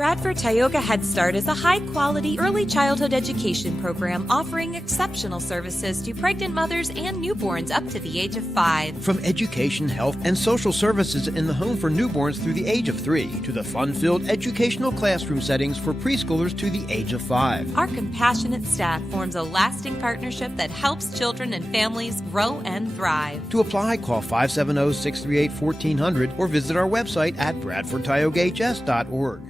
Bradford Tioga Head Start is a high-quality early childhood education program offering exceptional services to pregnant mothers and newborns up to the age of 5. From education, health, and social services in the home for newborns through the age of 3 to the fun-filled educational classroom settings for preschoolers to the age of 5. Our compassionate staff forms a lasting partnership that helps children and families grow and thrive. To apply, call 570-638-1400 or visit our website at bradfordtiogahs.org.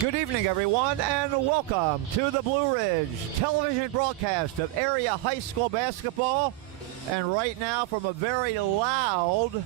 Good evening, everyone, and welcome to the Blue Ridge television broadcast of area high school basketball. And right now, from a very loud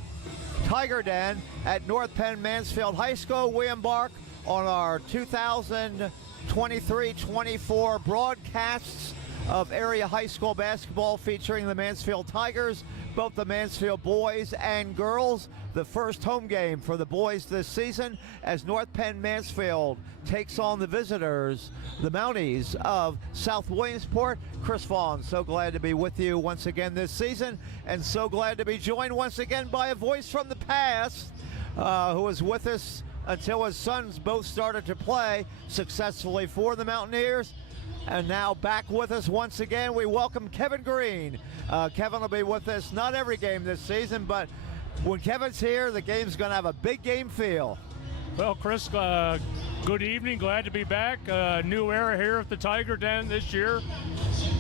Tiger Den at North Penn Mansfield High School, we embark on our 2023-24 broadcasts of area high school basketball featuring the Mansfield Tigers, both the Mansfield boys and girls. The first home game for the boys this season as North Penn Mansfield takes on the visitors, the Mounties of South Williamsport. Chris Vaughn, so glad to be with you once again this season, and so glad to be joined once again by a voice from the past who was with us until his sons both started to play successfully for the Mountaineers. And now back with us once again, we welcome Kevin Green. Kevin will be with us not every game this season, but when Kevin's here, the game's going to have a big game feel. Well, Chris, good evening. Glad to be back. New era here at the Tiger Den this year.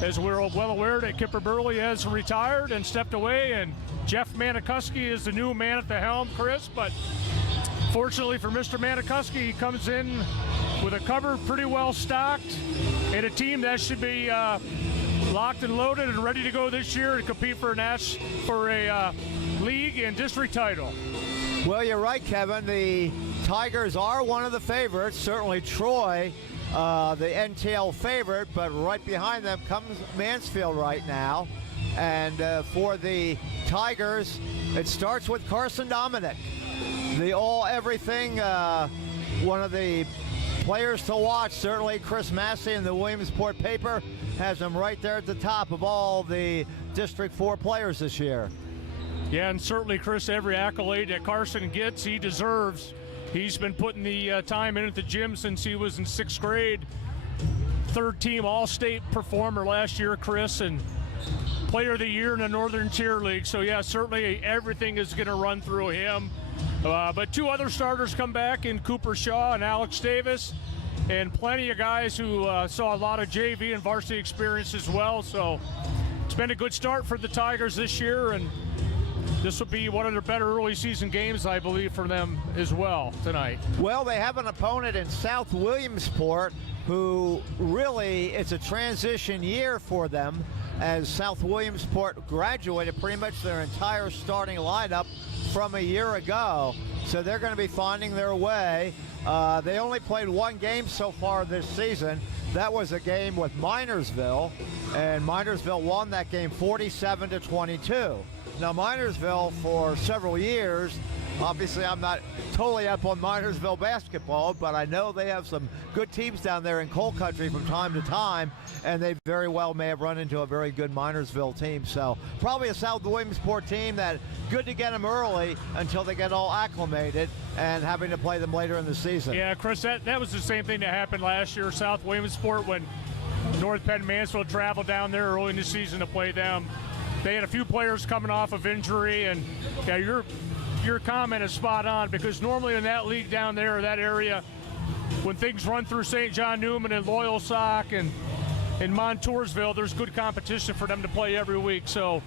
As we're well aware that Kipper Burley has retired and stepped away, and Jeff Manikuski is the new man at the helm, Chris. But fortunately for Mr. Manikuski, he comes in with a cupboard pretty well stocked and a team that should be locked and loaded and ready to go this year and compete for a league and district title. Well, you're right, Kevin. The Tigers are one of the favorites. Certainly Troy, the NTL favorite, but right behind them comes Mansfield right now. And for the Tigers, it starts with Carson Dominic, the all-everything, one of the players to watch. Certainly Chris Massey in the Williamsport paper has him right there at the top of all the District 4 players this year. Yeah, and certainly, Chris, every accolade that Carson gets, he deserves. He's been putting the time in at the gym since he was in 6th grade. Third-team All-State performer last year, Chris, and Player of the Year in the Northern Tier League. So, yeah, certainly everything is going to run through him. But two other starters come back in Cooper Shaw and Alex Davis, and plenty of guys who saw a lot of JV and varsity experience as well. So it's been a good start for the Tigers this year, and this will be one of their better early season games, I believe, for them as well tonight. Well, they have an opponent in South Williamsport who really, it's a transition year for them, as South Williamsport graduated pretty much their entire starting lineup from a year ago. So they're going to be finding their way. They only played one game so far this season. That was a game with Minersville, and Minersville won that game 47-22. Now, Minersville, for several years, obviously I'm not totally up on Minersville basketball, but I know they have some good teams down there in coal country from time to time, and they very well may have run into a very good Minersville team. So probably a South Williamsport team that good to get them early until they get all acclimated and having to play them later in the season. Yeah, Chris, that was the same thing that happened last year, South Williamsport, when North Penn Mansfield traveled down there early in the season to play them. They had a few players coming off of injury, and yeah, your comment is spot on, because normally in that league down there, that area, when things run through St. John Newman and Loyalsock and in Montoursville, there's good competition for them to play every week. So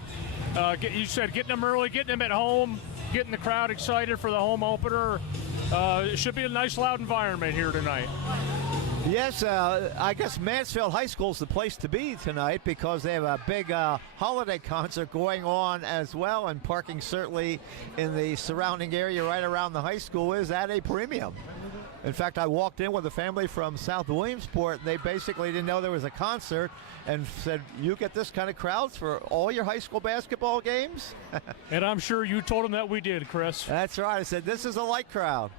you said getting them early, getting them at home, getting the crowd excited for the home opener. It should be a nice, loud environment here tonight. Yes, I guess Mansfield High School is the place to be tonight, because they have a big holiday concert going on as well, and parking certainly in the surrounding area right around the high school is at a premium. In fact, I walked in with a family from South Williamsport, and they basically didn't know there was a concert, and said, "You get this kind of crowds for all your high school basketball games?" And I'm sure you told them that we did, Chris. That's right. I said, "This is a light crowd."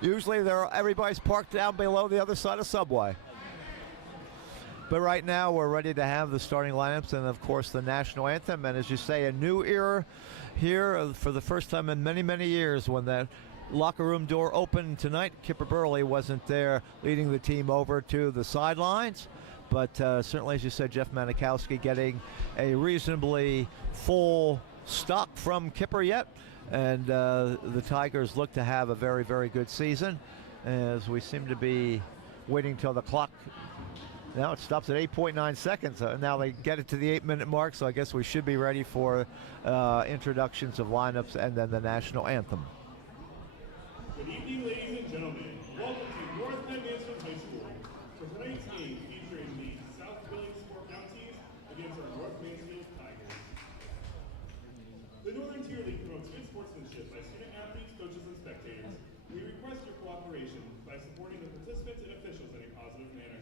Usually everybody's parked down below the other side of Subway. But right now we're ready to have the starting lineups and, of course, the national anthem. And as you say, a new era here for the first time in many, many years, when that locker room door opened tonight. Kipper Burley wasn't there leading the team over to the sidelines. But certainly, as you said, Jeff Manikowski getting a reasonably full stock from Kipper yet. And the Tigers look to have a very, very good season, as we seem to be waiting till the clock. Now it stops at 8.9 seconds. Now they get it to the 8-minute mark, so I guess we should be ready for introductions of lineups and then the national anthem. Good evening, ladies and gentlemen. Welcome to North Penn Mansfield High School for tonight's game featuring the South Williamsport Bounties against our North Mansfield Tigers. The Northern Tier League promotes good sportsmanship by student athletes, coaches, and spectators. We request your cooperation by supporting the participants and officials in a positive manner.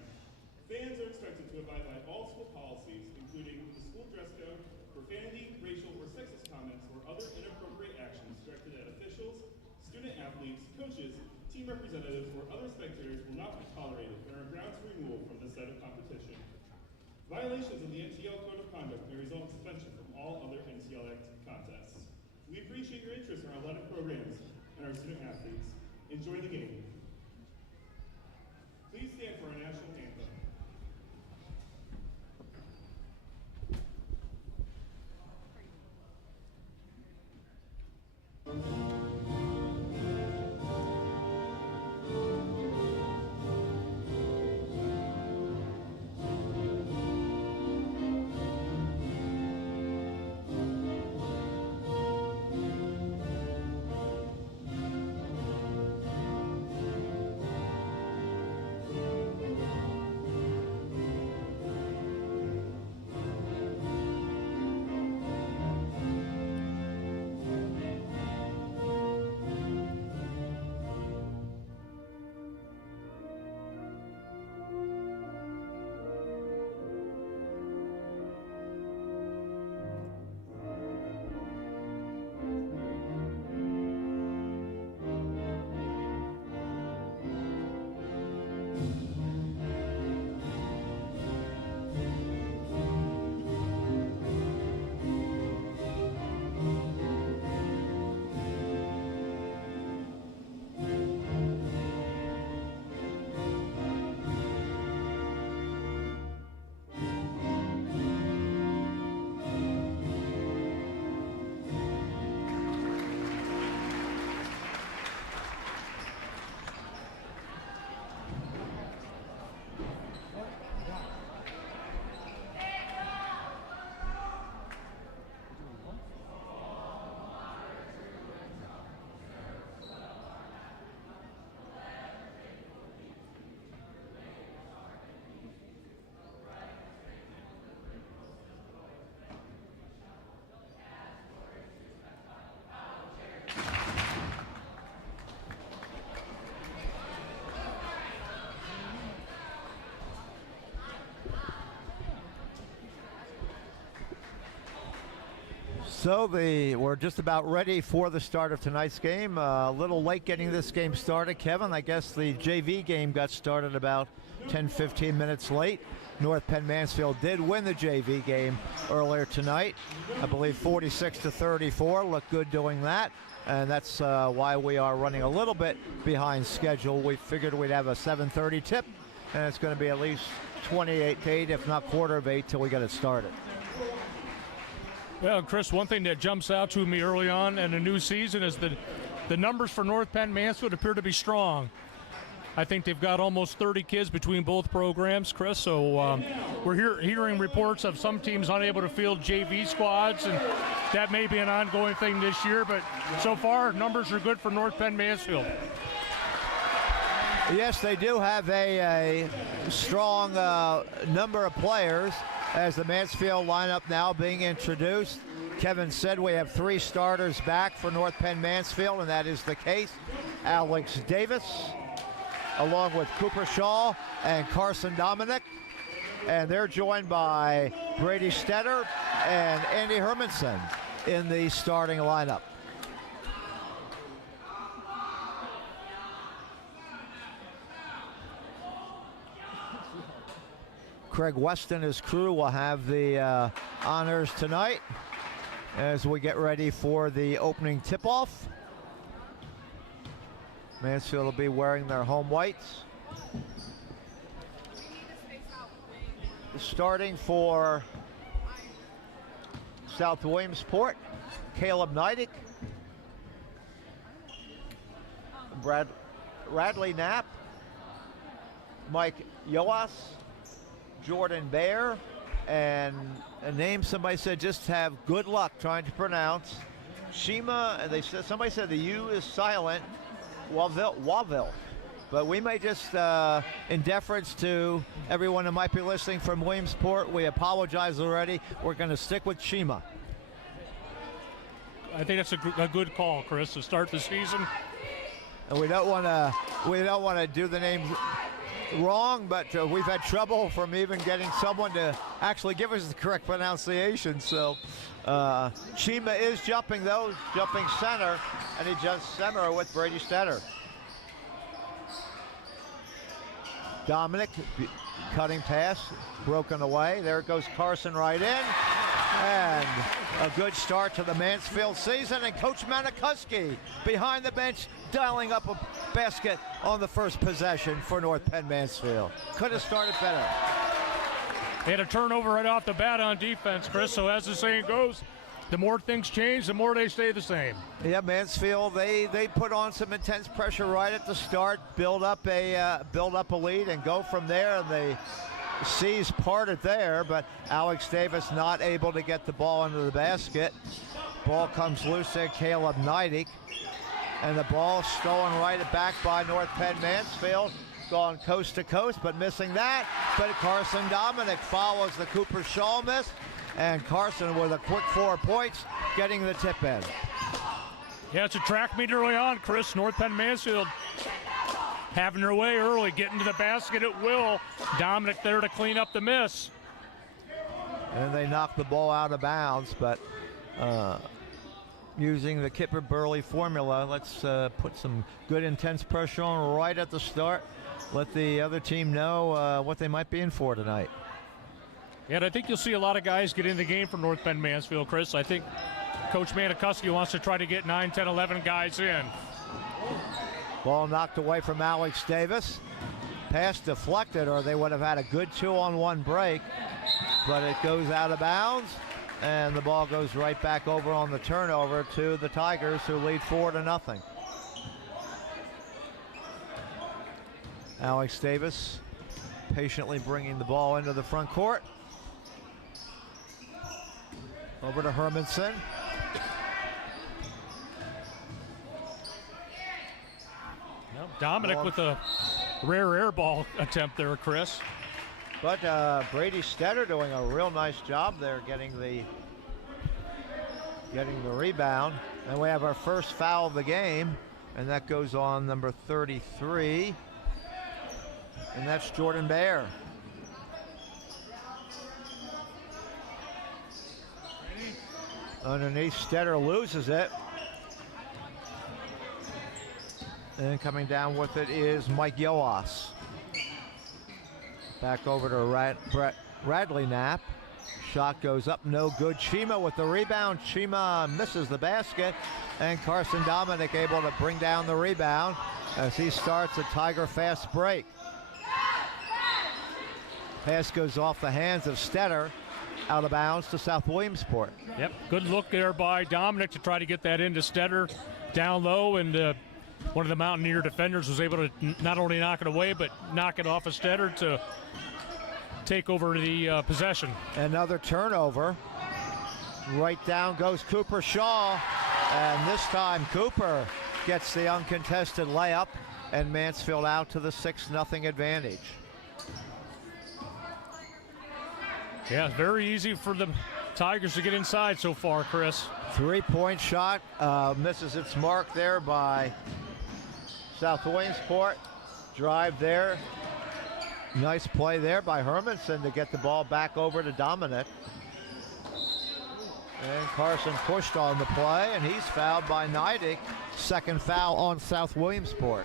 Fans are expected to abide by all school policies, including the school dress code, profanity, racial, or sexist comments, or other inappropriate actions directed at officials, student athletes, coaches, team representatives, or other spectators will not be tolerated and are grounds for removal from the site of competition. Violations of the NTL Code of Conduct may result in suspension from all other NTL Act contests. We appreciate your interest in our athletic programs and our student athletes. Enjoy the game. Please stand for our national anthem. So we're just about ready for the start of tonight's game. A little late getting this game started, Kevin. I guess the JV game got started about 10-15 minutes late. North Penn Mansfield did win the JV game earlier tonight. I believe 46-34. Looked good doing that. And that's why we are running a little bit behind schedule. We figured we'd have a 7:30 tip, and it's going to be at least 28-8, if not quarter of 8, till we get it started. Well, Chris, one thing that jumps out to me early on in the new season is that the numbers for North Penn Mansfield appear to be strong. I think they've got almost 30 kids between both programs, Chris. So we're hearing reports of some teams unable to field JV squads, and that may be an ongoing thing this year. But so far, numbers are good for North Penn Mansfield. Yes, they do have a strong number of players as the Mansfield lineup now being introduced. Kevin said we have 3 starters back for North Penn Mansfield, and that is the case. Alex Davis, along with Cooper Shaw and Carson Dominic. And they're joined by Brady Stetter and Andy Hermanson in the starting lineup. Craig West and his crew will have the honors tonight as we get ready for the opening tip-off. Mansfield will be wearing their home whites. Starting for South Williamsport, Caleb Neidig, Radley Knapp, Mike Yoas, Jordan Baer, and a name somebody said just have good luck trying to pronounce. Shima, somebody said the U is silent. Waville. But we may just, in deference to everyone who might be listening from Williamsport, we apologize already. We're going to stick with Shima. I think that's a good call, Chris, to start the season. And we don't want to do the name wrong, but we've had trouble from even getting someone to actually give us the correct pronunciation. So Shima is jumping center, and he jumps center with Brady Stetter. Dominic, cutting pass, broken away. There goes Carson right in. And a good start to the Mansfield season. And Coach Manikuski behind the bench, dialing up a basket on the first possession for North Penn Mansfield. Could have started better. They had a turnover right off the bat on defense, Chris. So as the saying goes, the more things change, the more they stay the same. Yeah, Mansfield, they put on some intense pressure right at the start, build up a lead, and go from there. And the seas parted there, but Alex Davis not able to get the ball into the basket. Ball comes loose at Caleb Neidig, and the ball stolen right back by North Penn Mansfield. Gone coast to coast, but missing that. But Carson Dominic follows the Cooper Shaw miss. And Carson with a quick 4 points, getting the tip in. Yeah, it's a track meet early on, Chris. North Penn Mansfield having their way early, getting to the basket at will. Dominic there to clean up the miss. And they knock the ball out of bounds, but using the Kipper Burley formula, let's put some good intense pressure on right at the start. Let the other team know what they might be in for tonight. Yeah, and I think you'll see a lot of guys get in the game for North Penn Mansfield, Chris. I think Coach Manikuski wants to try to get 9, 10, 11 guys in. Ball knocked away from Alex Davis. Pass deflected, or they would have had a good 2-on-1 break. But it goes out of bounds, and the ball goes right back over on the turnover to the Tigers, who lead 4-0. Alex Davis patiently bringing the ball into the front court. Over to Hermanson. Dominic with a rare air ball attempt there, Chris. But Brady Stetter doing a real nice job there, getting the rebound. And we have our first foul of the game, and that goes on number 33, and that's Jordan Baer. Underneath, Stetter loses it. And coming down with it is Mike Yoas. Back over to Radley Knapp. Shot goes up, no good. Chima with the rebound. Chima misses the basket. And Carson Dominic able to bring down the rebound as he starts a Tiger fast break. Pass goes off the hands of Stetter, out of bounds to South Williamsport. Yep, good look there by Dominic to try to get that into Stetter down low, and one of the Mountaineer defenders was able to not only knock it away, but knock it off of Stetter to take over the possession. Another turnover. Right down goes Cooper Shaw, and this time Cooper gets the uncontested layup, and Mansfield out to the 6-0 advantage. Yeah, very easy for the Tigers to get inside so far, Chris. 3-point shot, misses its mark there by South Williamsport. Drive there. Nice play there by Hermanson to get the ball back over to Dominic. And Carson pushed on the play, and he's fouled by Neidig. Second foul on South Williamsport.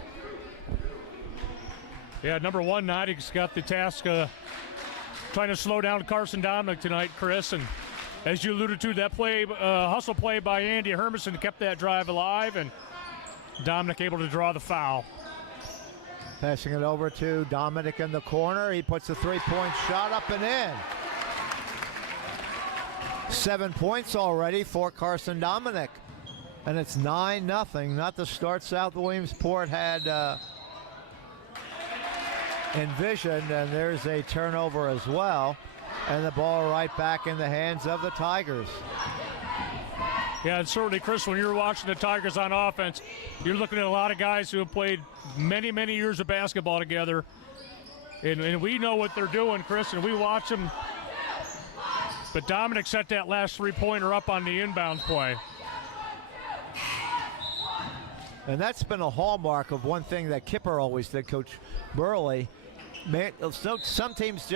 Yeah, number one, Neidig's got the task trying to slow down Carson Dominic tonight, Chris. And as you alluded to, that play, hustle play by Andy Hermanson kept that drive alive, and Dominic able to draw the foul. Passing it over to Dominic in the corner. He puts a 3-point shot up and in. 7 points already for Carson Dominic. And it's 9-0. Not the start South Williamsport had envisioned. And there's a turnover as well. And the ball right back in the hands of the Tigers. Yeah, and certainly, Chris, when you're watching the Tigers on offense, you're looking at a lot of guys who have played many, many years of basketball together. And we know what they're doing, Chris, and we watch them. But Dominic set that last three-pointer up on the inbound play. And that's been a hallmark of one thing that Kipper always did, Coach Burley. Some teams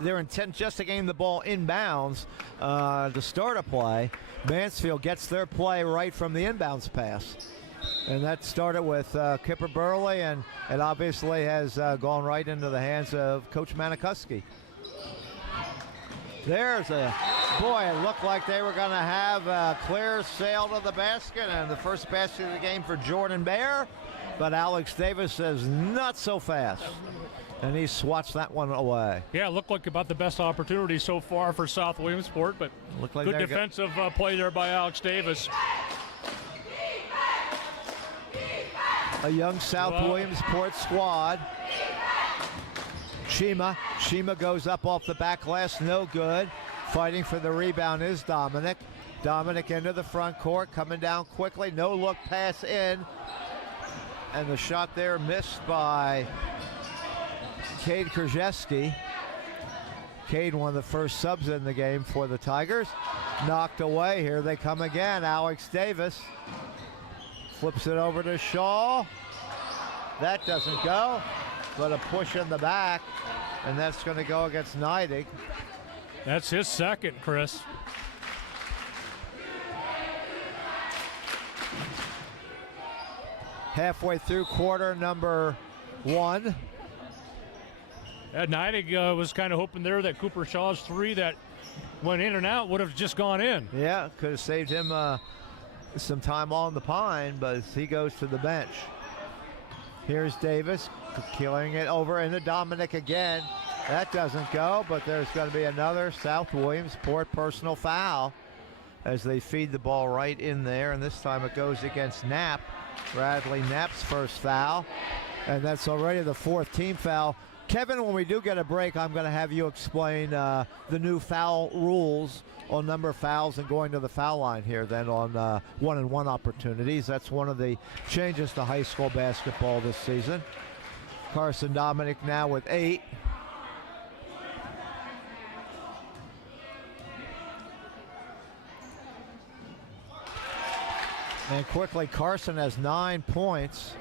their intent just to gain the ball inbounds to start a play. Mansfield gets their play right from the inbounds pass. And that started with Kipper Burley, and it obviously has gone right into the hands of Coach Manikuski. There's it looked like they were going to have a clear sail to the basket, and the first basket of the game for Jordan Baer. But Alex Davis says, not so fast. And he swats that one away. Yeah, it looked like about the best opportunity so far for South Williamsport, but like good defensive play there by Alex Davis. A young South Williamsport squad. Chima goes up off the back glass, no good. Fighting for the rebound is Dominic. Dominic into the front court, coming down quickly, no look pass in. And the shot there missed by Cade Krzyzewski. Cade, one of the first subs in the game for the Tigers. Knocked away, here they come again. Alex Davis flips it over to Shaw. That doesn't go, but a push in the back, and that's going to go against Neidig. That's his second, Chris. Halfway through quarter number one. Neidig was kind of hoping there that Cooper Shaw's three that went in and out would have just gone in. Yeah, could have saved him some time on the pine, but he goes to the bench. Here's Davis killing it over into Dominic again. That doesn't go, but there's going to be another South Williamsport personal foul as they feed the ball right in there, and this time it goes against Knapp. Radley Knapp's first foul, and that's already the fourth team foul. Kevin, when we do get a break, I'm going to have you explain the new foul rules on number of fouls and going to the foul line here then on one-and-one opportunities. That's one of the changes to high school basketball this season. Carson Dominic now with 8. And quickly, Carson has 9 points.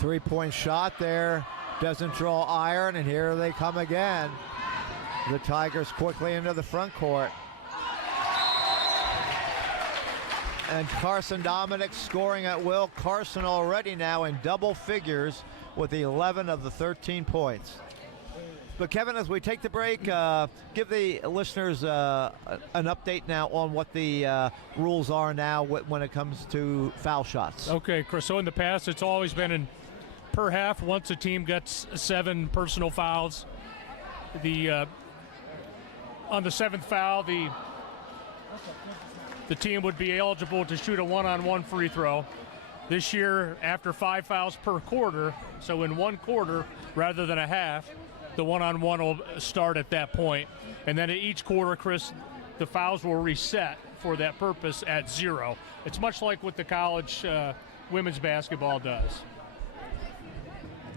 3-point shot there, doesn't draw iron, and here they come again. The Tigers quickly into the front court. And Carson Dominic scoring at will. Carson already now in double figures with 11 of the 13 points. But Kevin, as we take the break, give the listeners an update now on what the rules are now when it comes to foul shots. Okay, Chris. So in the past, it's always been in per half. Once a team gets 7 personal fouls, on the 7th foul, the team would be eligible to shoot a one-on-one free throw. This year, after 5 fouls per quarter, so in 1 quarter rather than a half, the one-on-one will start at that point. And then at each quarter, Chris, the fouls will reset for that purpose at 0. It's much like what the college women's basketball does.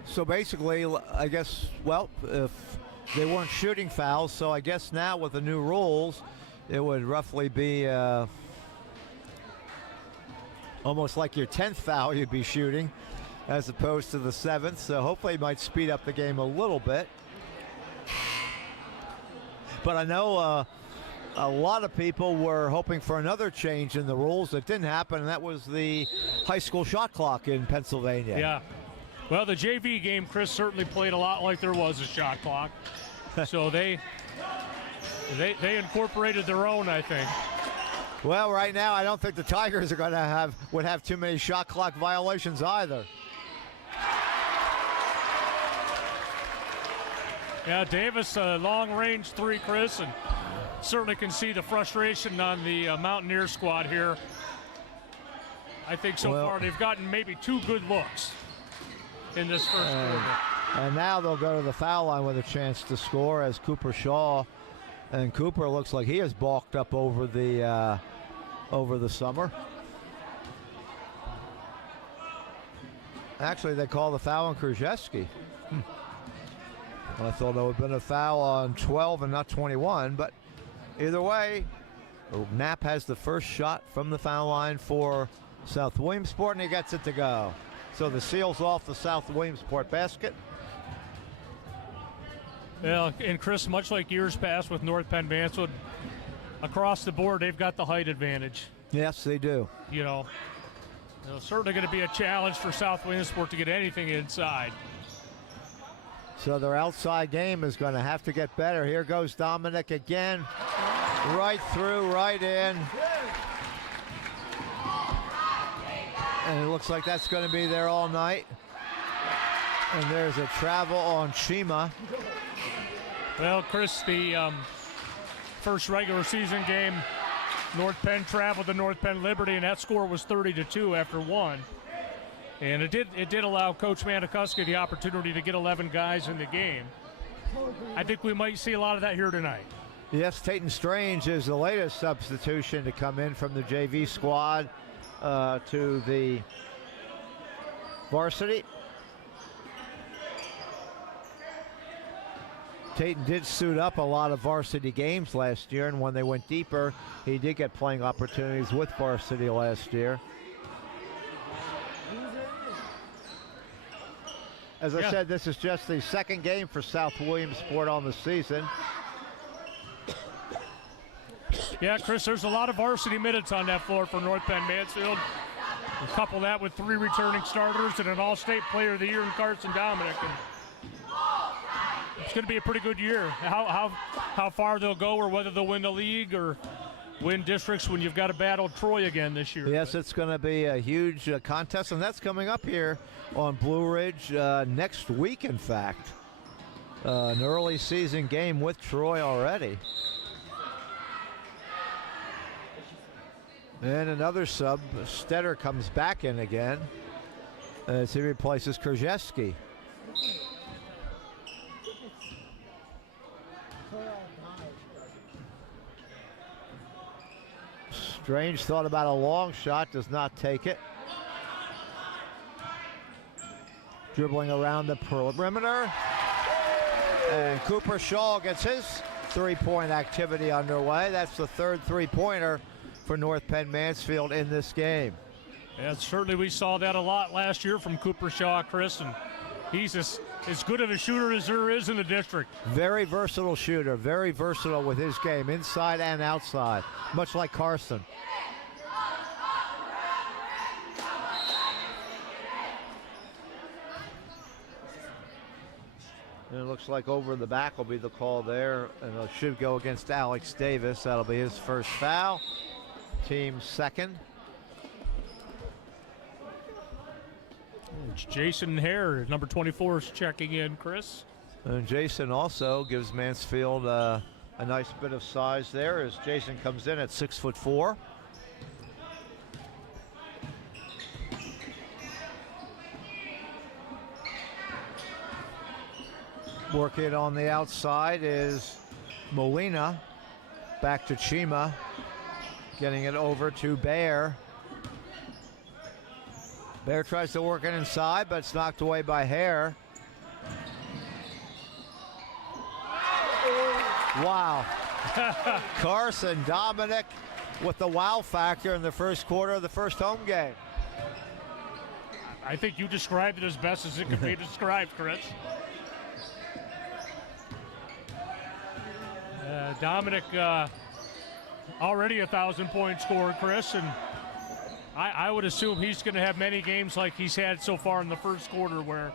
So basically, I guess, well, if they weren't shooting fouls, so I guess now with the new rules, it would roughly be almost like your 10th foul you'd be shooting as opposed to the 7th. So hopefully it might speed up the game a little bit. But I know a lot of people were hoping for another change in the rules that didn't happen, and that was the high school shot clock in Pennsylvania. Yeah. Well, the JV game, Chris, certainly played a lot like there was a shot clock. So they incorporated their own, I think. Well, right now, I don't think the Tigers are going to would have too many shot clock violations either. Yeah, Davis, long-range 3, Chris, and certainly can see the frustration on the Mountaineer squad here. I think so far they've gotten maybe 2 good looks in this first quarter. And now they'll go to the foul line with a chance to score as Cooper Shaw. And Cooper looks like he has balked up over the summer. Actually, they call the foul on Krzyzewski. I thought there would have been a foul on 12 and not 21, but either way, Knapp has the first shot from the foul line for South Williamsport, and he gets it to go. So the seal's off the South Williamsport basket. Well, and Chris, much like years past with North Penn Mansfield, across the board, they've got the height advantage. Yes, they do. You know, certainly going to be a challenge for South Williamsport to get anything inside. So their outside game is going to have to get better. Here goes Dominic again. Right through, right in. And it looks like that's going to be there all night. And there's a travel on Shima. Well, Chris, the first regular season game, North Penn traveled to North Penn Liberty, and that score was 30-2 after 1. And it did allow Coach Manikuska the opportunity to get 11 guys in the game. I think we might see a lot of that here tonight. Yes, Tayton Strange is the latest substitution to come in from the JV squad to the varsity. Tayton did suit up a lot of varsity games last year, and when they went deeper, he did get playing opportunities with varsity last year. As I said, this is just the second game for South Williamsport on the season. Yeah, Chris, there's a lot of varsity minutes on that floor for North Penn Mansfield. And couple that with 3 returning starters and an All-State Player of the Year in Carson Dominic. And it's going to be a pretty good year. How far they'll go, or whether they'll win the league or win districts when you've got to battle Troy again this year. Yes, it's going to be a huge contest, and that's coming up here on Blue Ridge next week, in fact. An early season game with Troy already. And another sub, Stetter, comes back in again as he replaces Krzyzewski. Strange thought about a long shot, does not take it. Dribbling around the perimeter. And Cooper Shaw gets his three-point activity underway. That's the third three-pointer for North Penn Mansfield in this game. Yeah, certainly we saw that a lot last year from Cooper Shaw, Chris, and he's as good of a shooter as there is in the district. Very versatile shooter, very versatile with his game, inside and outside, much like Carson. And it looks like over the back will be the call there, and it should go against Alex Davis. That'll be his first foul. Team second. Jason Hare, number 24, is checking in, Chris. And Jason also gives Mansfield a nice bit of size there as Jason comes in at 6'4". Working on the outside is Molina. Back to Chima. Getting it over to Bear. Bear tries to work it inside, but it's knocked away by Hare. Wow. Carson Dominic with the wow factor in the first quarter of the first home game. I think you described it as best as it could be described, Chris. Dominic already 1,000-point scorer, Chris, and I would assume he's going to have many games like he's had so far in the first quarter where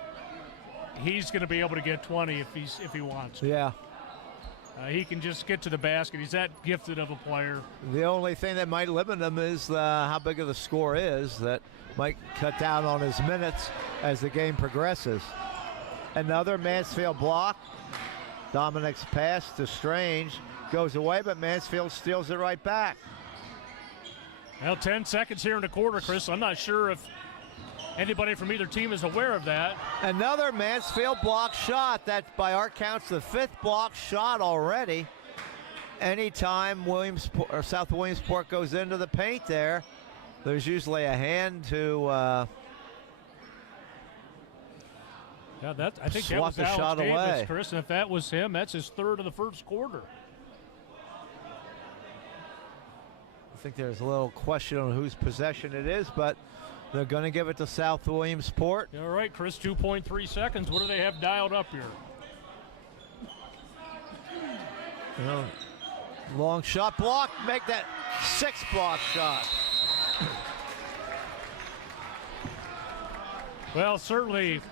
he's going to be able to get 20 if he wants. Yeah. He can just get to the basket. He's that gifted of a player. The only thing that might limit him is how big of the score is. That might cut down on his minutes as the game progresses. Another Mansfield block. Dominic's pass to Strange goes away, but Mansfield steals it right back. Well, 10 seconds here in the quarter, Chris. I'm not sure if anybody from either team is aware of that. Another Mansfield block shot. That, by our counts, the 5th block shot already. Anytime South Williamsport goes into the paint there's usually a hand to I think that was swap the Alex shot Davis, away. Chris, and if that was him, that's his 3rd of the first quarter. I think there's a little question on whose possession it is, but they're going to give it to South Williamsport. All right, Chris, 2.3 seconds. What do they have dialed up here? Long shot block, make that 6th block shot. Well, certainly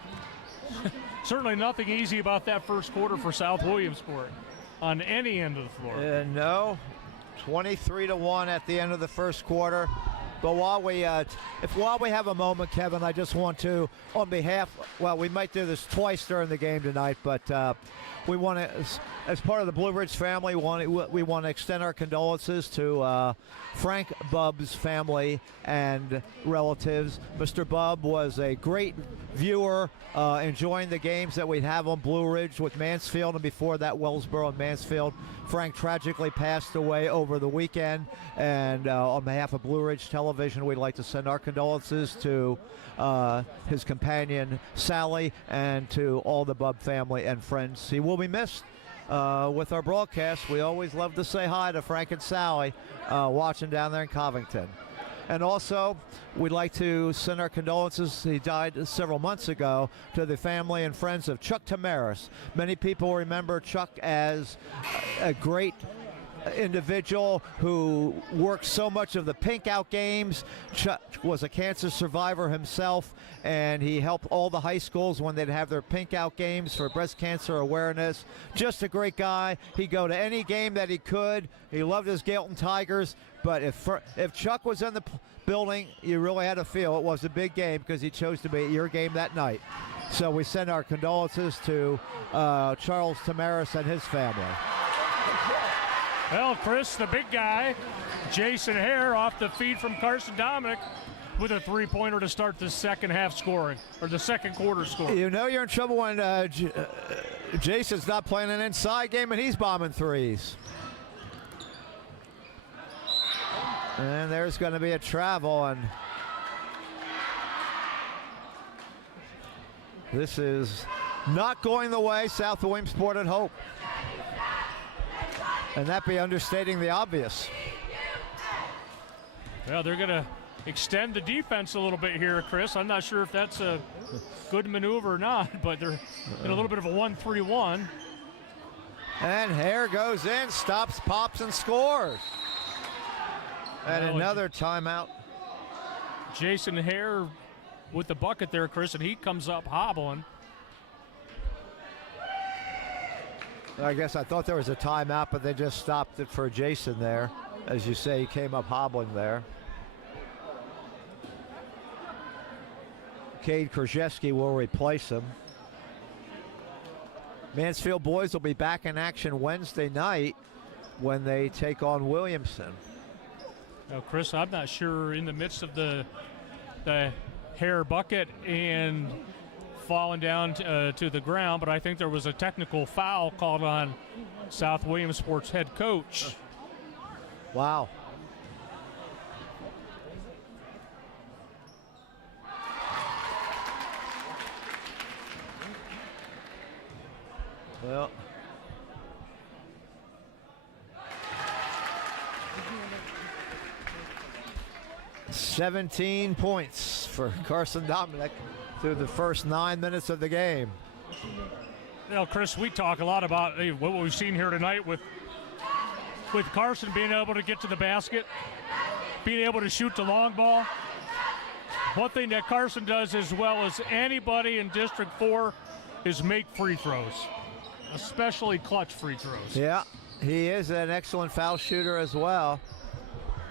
nothing easy about that first quarter for South Williamsport on any end of the floor. No, 23-1 at the end of the first quarter. But while we have a moment, Kevin, I just want to, on behalf, we might do this twice during the game tonight, but we want to, as part of the Blue Ridge family, we want to extend our condolences to Frank Bubb's family and relatives. Mr. Bubb was a great viewer, enjoying the games that we'd have on Blue Ridge with Mansfield, and before that, Wellsboro and Mansfield. Frank tragically passed away over the weekend, and on behalf of Blue Ridge Television, we'd like to send our condolences to his companion, Sally, and to all the Bubb family and friends. He will be missed with our broadcast. We always love to say hi to Frank and Sally watching down there in Covington. And also, we'd like to send our condolences, he died several months ago, to the family and friends of Chuck Tamaris. Many people remember Chuck as a great individual who worked so much of the pink out games. Chuck was a cancer survivor himself, and he helped all the high schools when they'd have their pink out games for breast cancer awareness. Just a great guy. He'd go to any game that he could. He loved his Gailton Tigers, but if Chuck was in the building, you really had to feel it was a big game because he chose to be at your game that night. So we send our condolences to Charles Tamaris and his family. Well, Chris, the big guy, Jason Hare, off the feed from Carson Dominic with a 3-pointer to start the second half scoring, or the second quarter scoring. You know you're in trouble when Jason's not playing an inside game and he's bombing threes. And there's going to be a travel, and this is not going the way South Williamsport had hoped. And that be understating the obvious. Well, they're going to extend the defense a little bit here, Chris. I'm not sure if that's a good maneuver or not, but they're in a little bit of a 1-3-1. And Hare goes in, stops, pops, and scores. And another timeout. Jason Hare with the bucket there, Chris, and he comes up hobbling. I guess I thought there was a timeout, but they just stopped it for Jason there. As you say, he came up hobbling there. Cade Krzyzewski will replace him. Mansfield boys will be back in action Wednesday night when they take on Williamson. Now, Chris, I'm not sure in the midst of the hair bucket and falling down to the ground, but I think there was a technical foul called on South Williamsport's head coach. Wow. Well, "17 points for Carson Dominic through the first 9 minutes of the game." You know, Chris, we talk a lot about what we've seen here tonight with Carson being able to get to the basket, being able to shoot the long ball. One thing that Carson does as well as anybody in District 4 is make free throws, especially clutch free throws. Yeah, he is an excellent foul shooter as well.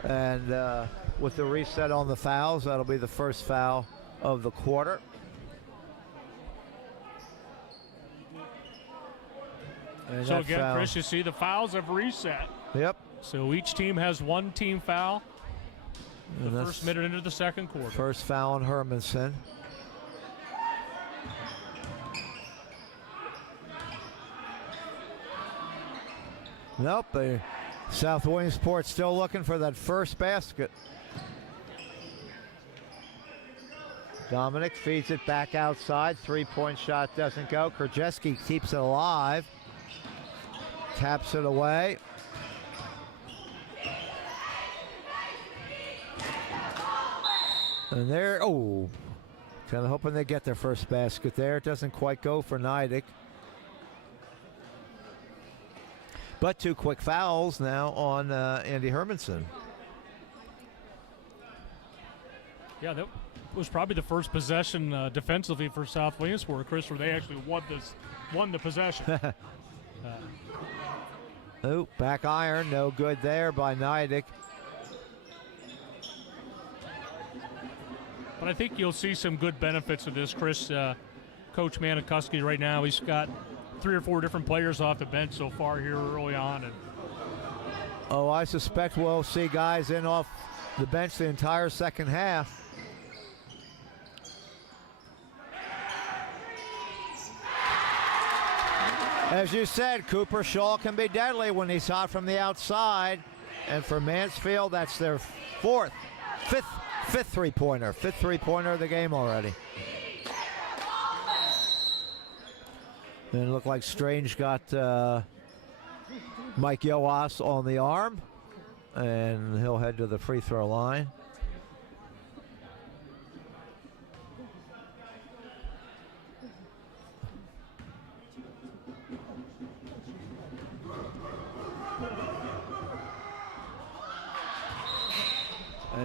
And with the reset on the fouls, that'll be the first foul of the quarter. And so again, foul, Chris, you see the fouls have reset. Yep. So each team has one team foul. The And first minute into the second quarter. First foul on Hermanson. Nope, South Williamsport still looking for that first basket. Dominic feeds it back outside. Three-point shot doesn't go. Krzyzewski keeps it alive. Taps it away. And there, kind of hoping they get their first basket there. It doesn't quite go for Neidig. But two quick fouls now on Andy Hermanson. Yeah, that was probably the first possession defensively for South Williamsport, Chris, where they actually won the possession. Back iron, no good there by Neidig. But I think you'll see some good benefits of this, Chris. Coach Manikuski right now, he's got 3 or 4 different players off the bench so far here early on. And I suspect we'll see guys in off the bench the entire second half. As you said, Cooper Shaw can be deadly when he's hot from the outside. And for Mansfield, that's their fifth three-pointer. Fifth three-pointer of the game already. And it looked like Strange got Mike Yoas on the arm. And he'll head to the free throw line.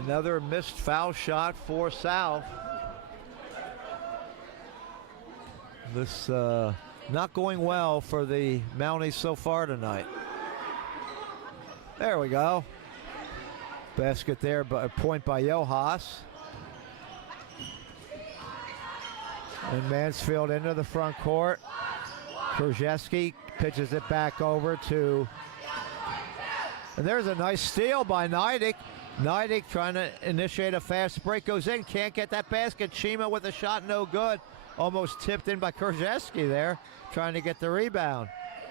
Another missed foul shot for South. This not going well for the Mounties so far tonight. There we go. Basket there, but a point by Yohas. And Mansfield into the front court. Krzyzewski pitches it back over to... And there's a nice steal by Neidig. Neidig trying to initiate a fast break, goes in, can't get that basket. Chima with a shot, no good. Almost tipped in by Krzyzewski there, trying to get the rebound.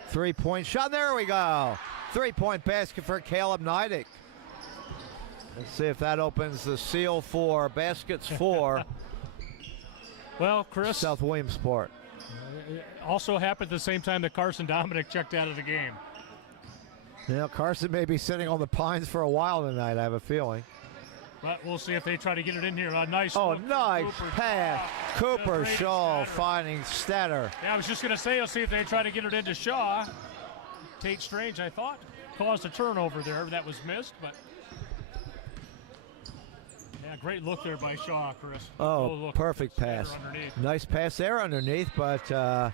Three-point shot, there we go. Three-point basket for Caleb Neidig. Let's see if that opens the seal for baskets for well, Chris, South Williamsport. Also happened at the same time that Carson Dominic checked out of the game. Yeah, Carson may be sitting on the pines for a while tonight, I have a feeling. But we'll see if they try to get it in here. A nice nice Cooper. pass. Cooper Shaw finding Stetter. Yeah, I was just going to say, I'll see if they try to get it into Shaw. Tate Strange, I thought, caused a turnover there. That was missed, but... Yeah, great look there by Shaw, Chris. Oh, perfect pass. Nice pass there underneath, but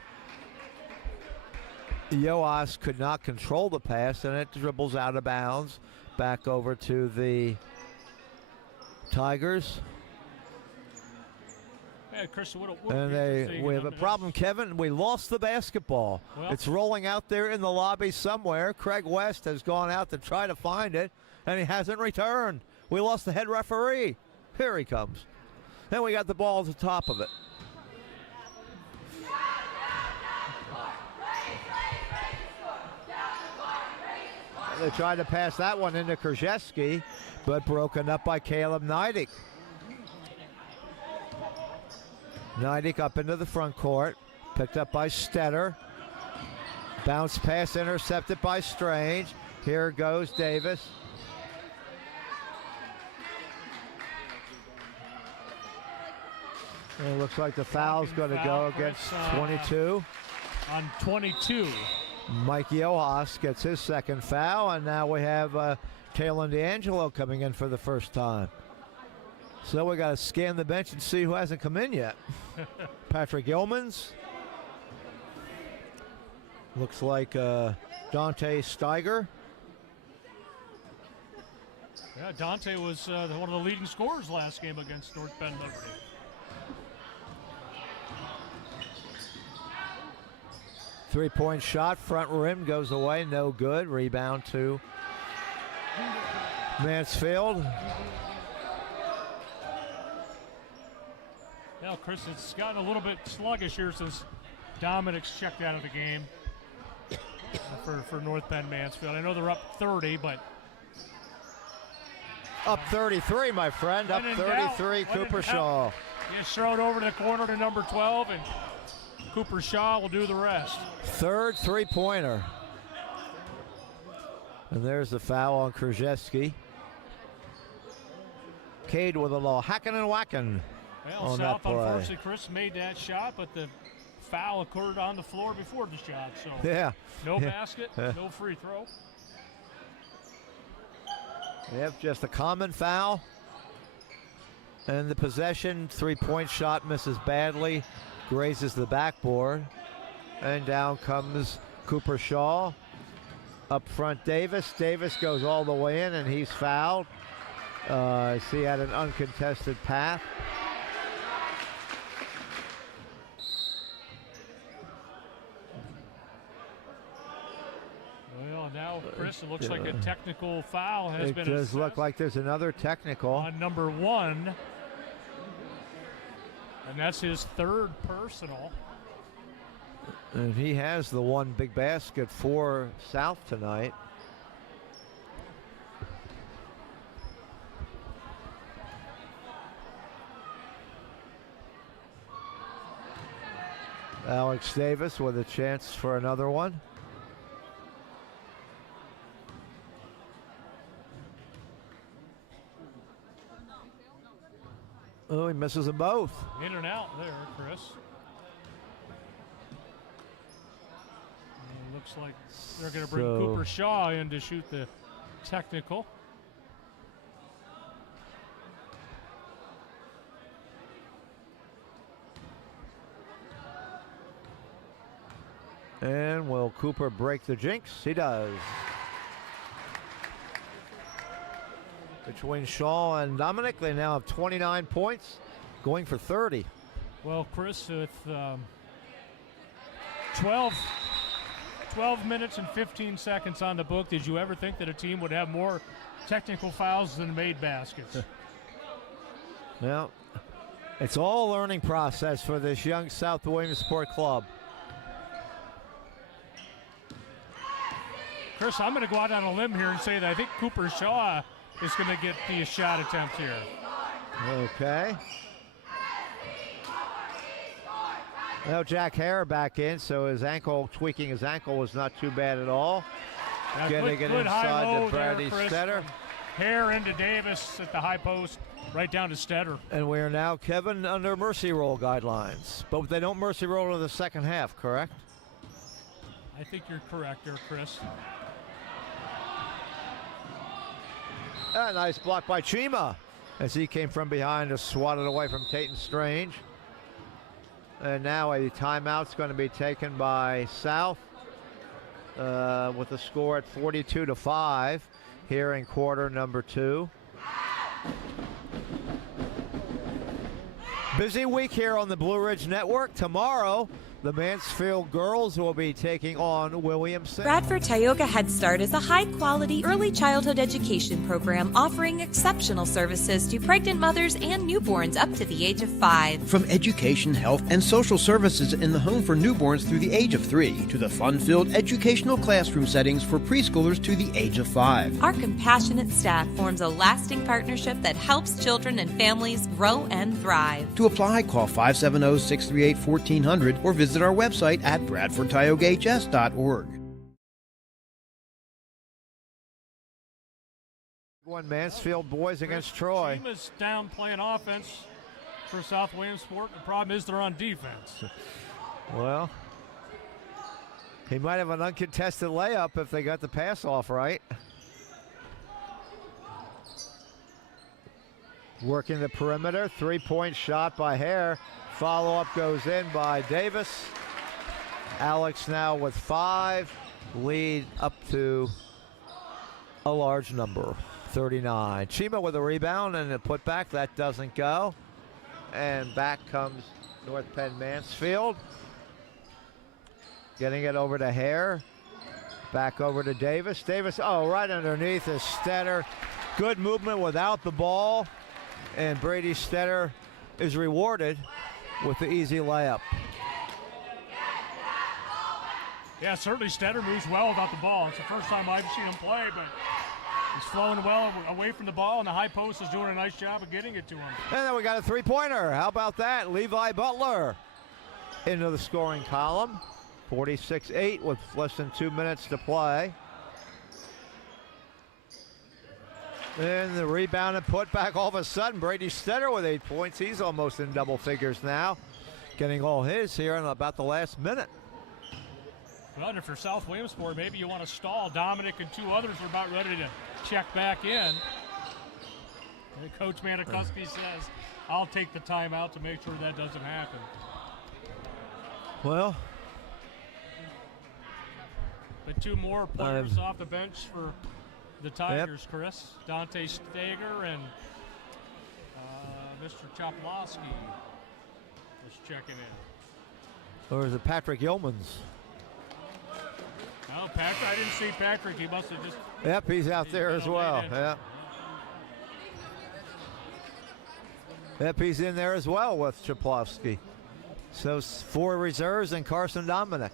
Yoas could not control the pass, and it dribbles out of bounds back over to the Tigers. Yeah, Chris, We have a problem, Kevin. We lost the basketball. Well, it's rolling out there in the lobby somewhere. Craig West has gone out to try to find it, and he hasn't returned. We lost the head referee. Here he comes. Then we got the ball at the top of it. They tried to pass that one into Krzyzewski, but broken up by Caleb Neidig. Neidig up into the front court, picked up by Stetter. Bounce pass intercepted by Strange. Here goes Davis. And it looks like the foul's going to go against 22. On 22. Mike Yohas gets his second foul, and now we have Taylor D'Angelo coming in for the first time. So we got to scan the bench and see who hasn't come in yet. Patrick Gilmans. Looks like Dante Steiger. Yeah, Dante was one of the leading scorers last game against North Penn Liberty. Three-point shot, front rim goes away, no good. Rebound to Mansfield. Yeah, Chris, it's gotten a little bit sluggish here since Dominic's checked out of the game for North Penn Mansfield. I know they're up 30, but up 33, my friend. Up 33, Cooper Shaw. Just throw it over to the corner to number 12, and Cooper Shaw will do the rest. Third three-pointer. And there's the foul on Krzyzewski. Cade with a little hacking and whacking. Well, on South, that play. unfortunately, Chris made that shot, but the foul occurred on the floor before the shot. So no basket, no free throw. Yep, just a common foul. And the possession, three-point shot misses badly, grazes the backboard. And down comes Cooper Shaw. Up front, Davis. Davis goes all the way in, and he's fouled. He had an uncontested path. Well, now, Chris, it looks like a technical foul has been assessed. It does look like there's another technical. On number 1. And that's his third personal. And he has the one big basket for South tonight. Alex Davis with a chance for another one. Oh, he misses them both. In and out there, Chris. And it looks like they're going to bring Cooper Shaw in to shoot the technical. And will Cooper break the jinx? He does. Between Shaw and Dominic, they now have 29 points, going for 30. Well, Chris, with 12 minutes and 15 seconds on the book, did you ever think that a team would have more technical fouls than made baskets? Well, it's all a learning process for this young South Williamsport club. Chris, I'm going to go out on a limb here and say that I think Cooper Shaw is going to get the shot attempt here. Okay. Well, Jack Hare back in, so his ankle, tweaking his ankle was not too bad at all. Yeah, Getting it inside to Brady Stetter. Hare into Davis at the high post, right down to Stetter. And we are now, Kevin, under mercy roll guidelines. But they don't mercy roll in the second half, correct? I think you're correct there, Chris. A nice block by Chima as he came from behind to swat it away from Tatum Strange. And now a timeout's going to be taken by South. with the score at 42-5 here in quarter number 2. Busy week here on the Blue Ridge Network. Tomorrow, the Mansfield girls will be taking on Williamsport. Bradford Tioga Head Start is a high-quality early childhood education program offering exceptional services to pregnant mothers and newborns up to the age of 5. From education, health, and social services in the home for newborns through the age of 3 to the fun-filled educational classroom settings for preschoolers to the age of 5. Our compassionate staff forms a lasting partnership that helps children and families grow and thrive. To apply, call 570-638-1400 or visit our website at bradfordtiogahs.org. One Mansfield boys against Troy. The team is down playing offense for South Williamsport. The problem is they're on defense. Well, he might have an uncontested layup if they got the pass off right. Working the perimeter, 3-point shot by Hare. Follow-up goes in by Davis. Alex now with 5. Lead up to a large number, 39. Chima with a rebound and a putback. That doesn't go. And back comes North Penn Mansfield. Getting it over to Hare. Back over to Davis. Davis, right underneath is Stetter. Good movement without the ball. And Brady Stetter is rewarded with the easy layup. Yeah, certainly Stetter moves well without the ball. It's the first time I've seen him play, but he's flowing well away from the ball, and the high post is doing a nice job of getting it to him. And then we got a 3-pointer. How about that? Levi Butler into the scoring column. 46-8 with less than 2 minutes to play. And the rebound and put back all of a sudden. Brady Stetter with 8 points. He's almost in double figures now. Getting all his here in about the last minute. Well, and if you're South Williamsport, maybe you want to stall. Dominic and 2 others are about ready to check back in. And Coach Manicuski says, I'll take the timeout to make sure that doesn't happen. Well, but 2 more players off the bench for the Tigers, Chris. Dante Stager and Mr. Choplowski is checking in. Or is it Patrick Yeomans? No, Patrick. I didn't see Patrick. He must have just. Yep, he's out there as well. Yep, he's in there as well with Choplowski. So 4 reserves and Carson Dominic.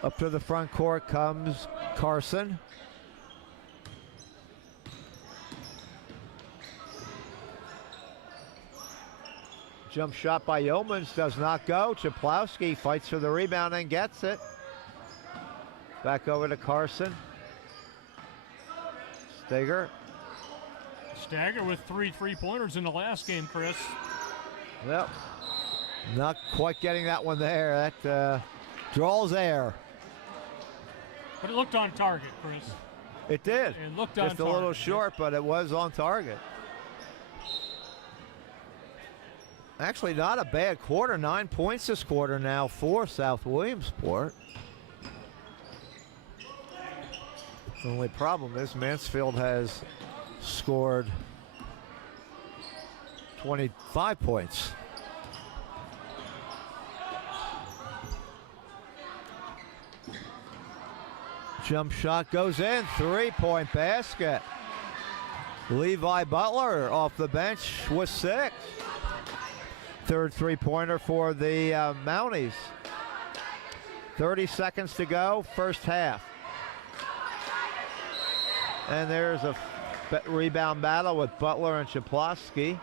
Up to the front court comes Carson. Jump shot by Yeomans does not go. Choplowski fights for the rebound and gets it. Back over to Carson. Stager with 3 3-pointers in the last game, Chris. Yep. Not quite getting that one there. That draws air. But it looked on target, Chris. It did. It looked on target. Just a little short, but it was on target. Actually, not a bad quarter. 9 points this quarter now for South Williamsport. The only problem is Mansfield has scored 25 points. Jump shot goes in, 3-point basket. Levi Butler off the bench with 6. Third 3-pointer for the Mounties. 30 seconds to go, first half. And there's a rebound battle with Butler and Choplowski.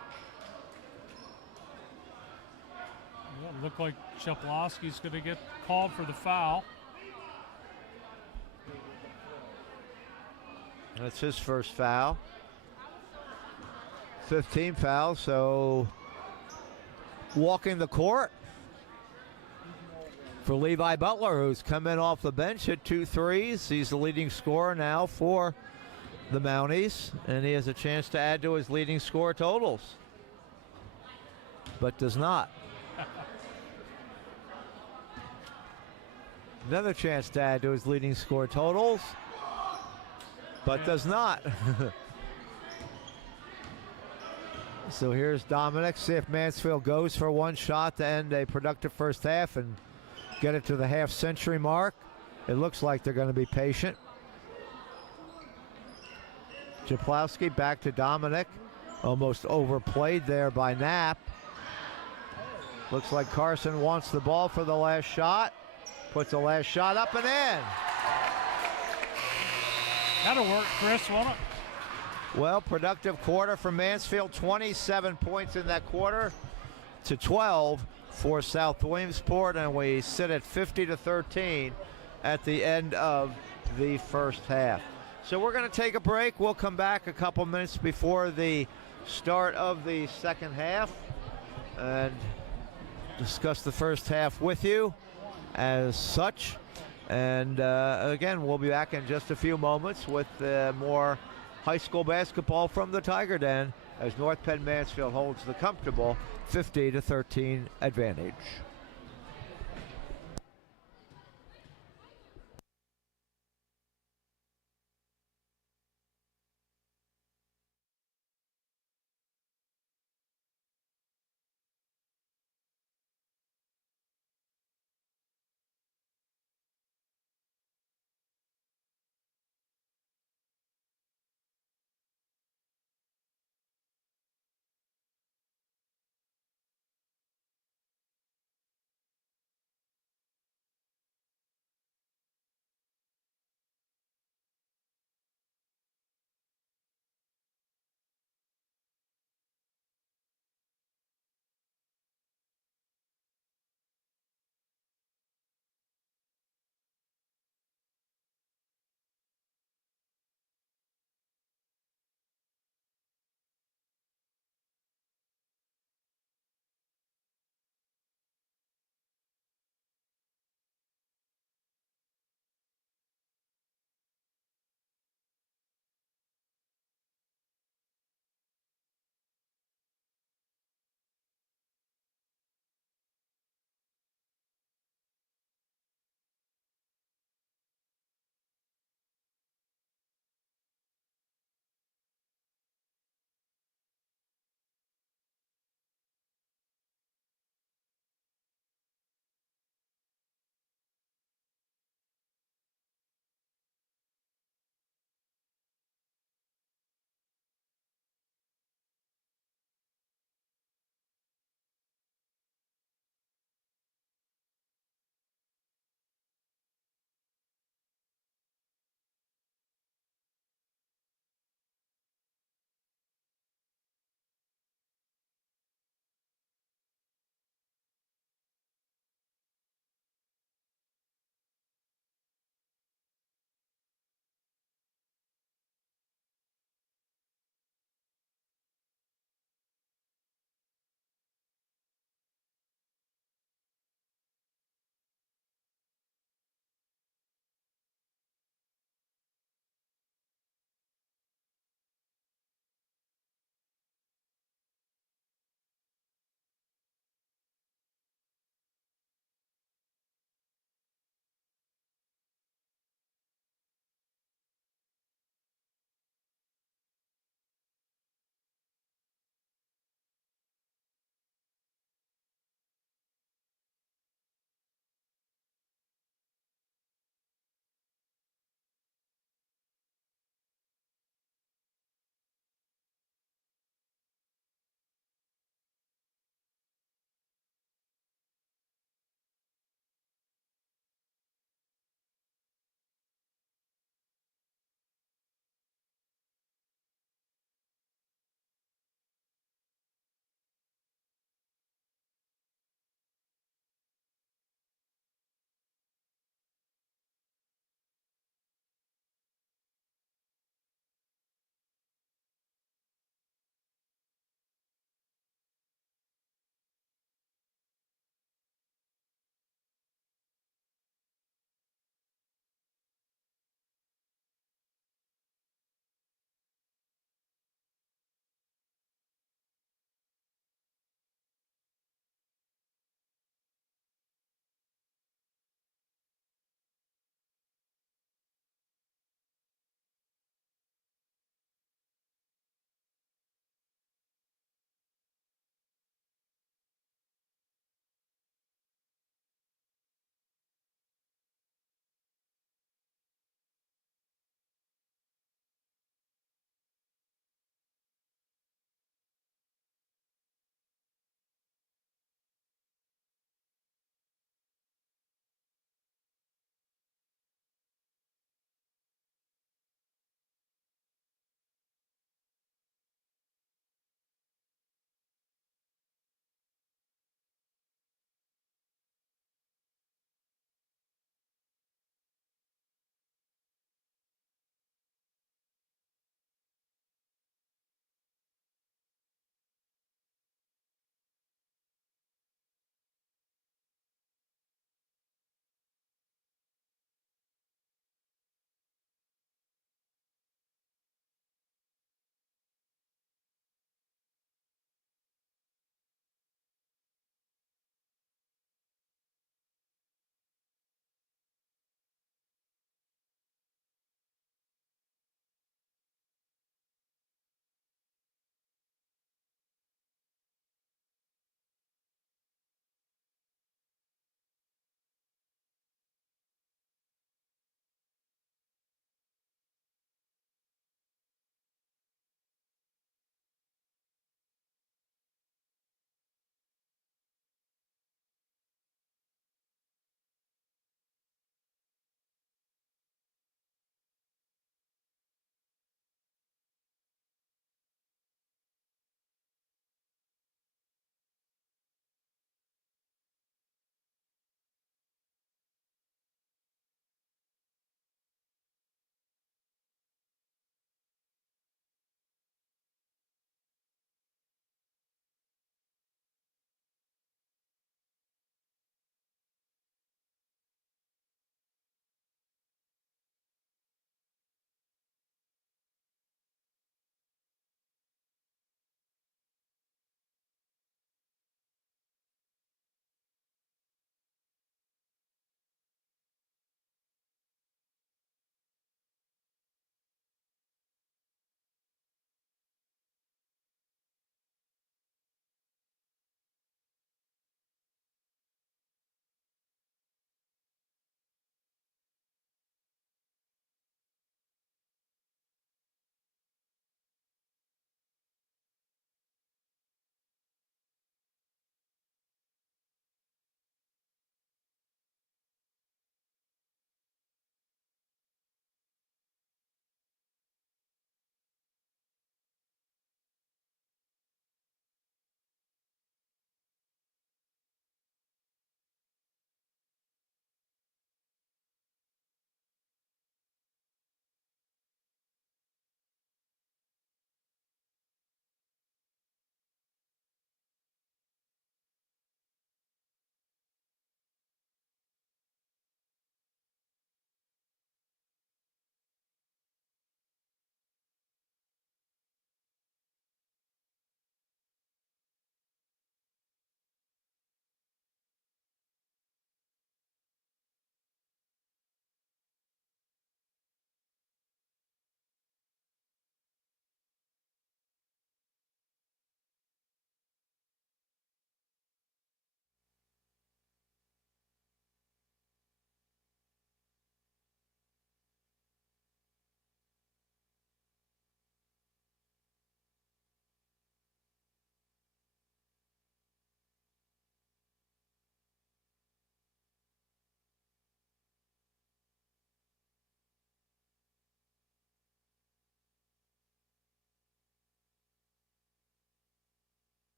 Yeah, it looked like Choplowski's going to get called for the foul. That's his first foul. 15 fouls, so walking the court for Levi Butler, who's come in off the bench, hit 2 threes. He's the leading scorer now for the Mounties, and he has a chance to add to his leading score totals, but does not. Another chance to add to his leading score totals, but does not. So here's Dominic. See if Mansfield goes for one shot to end a productive first half and get it to the half-century mark. It looks like they're going to be patient. Japlowski back to Dominic. Almost overplayed there by Knapp. Looks like Carson wants the ball for the last shot. Puts the last shot up and in. That'll work, Chris, won't it? Well, productive quarter for Mansfield. 27 points in that quarter to 12 for South Williamsport, and we sit at 50-13 at the end of the first half. So we're going to take a break. We'll come back a couple minutes before the start of the second half and discuss the first half with you as such. And again, we'll be back in just a few moments with more high school basketball from the Tiger Den as North Penn Mansfield holds the comfortable 50-13 advantage.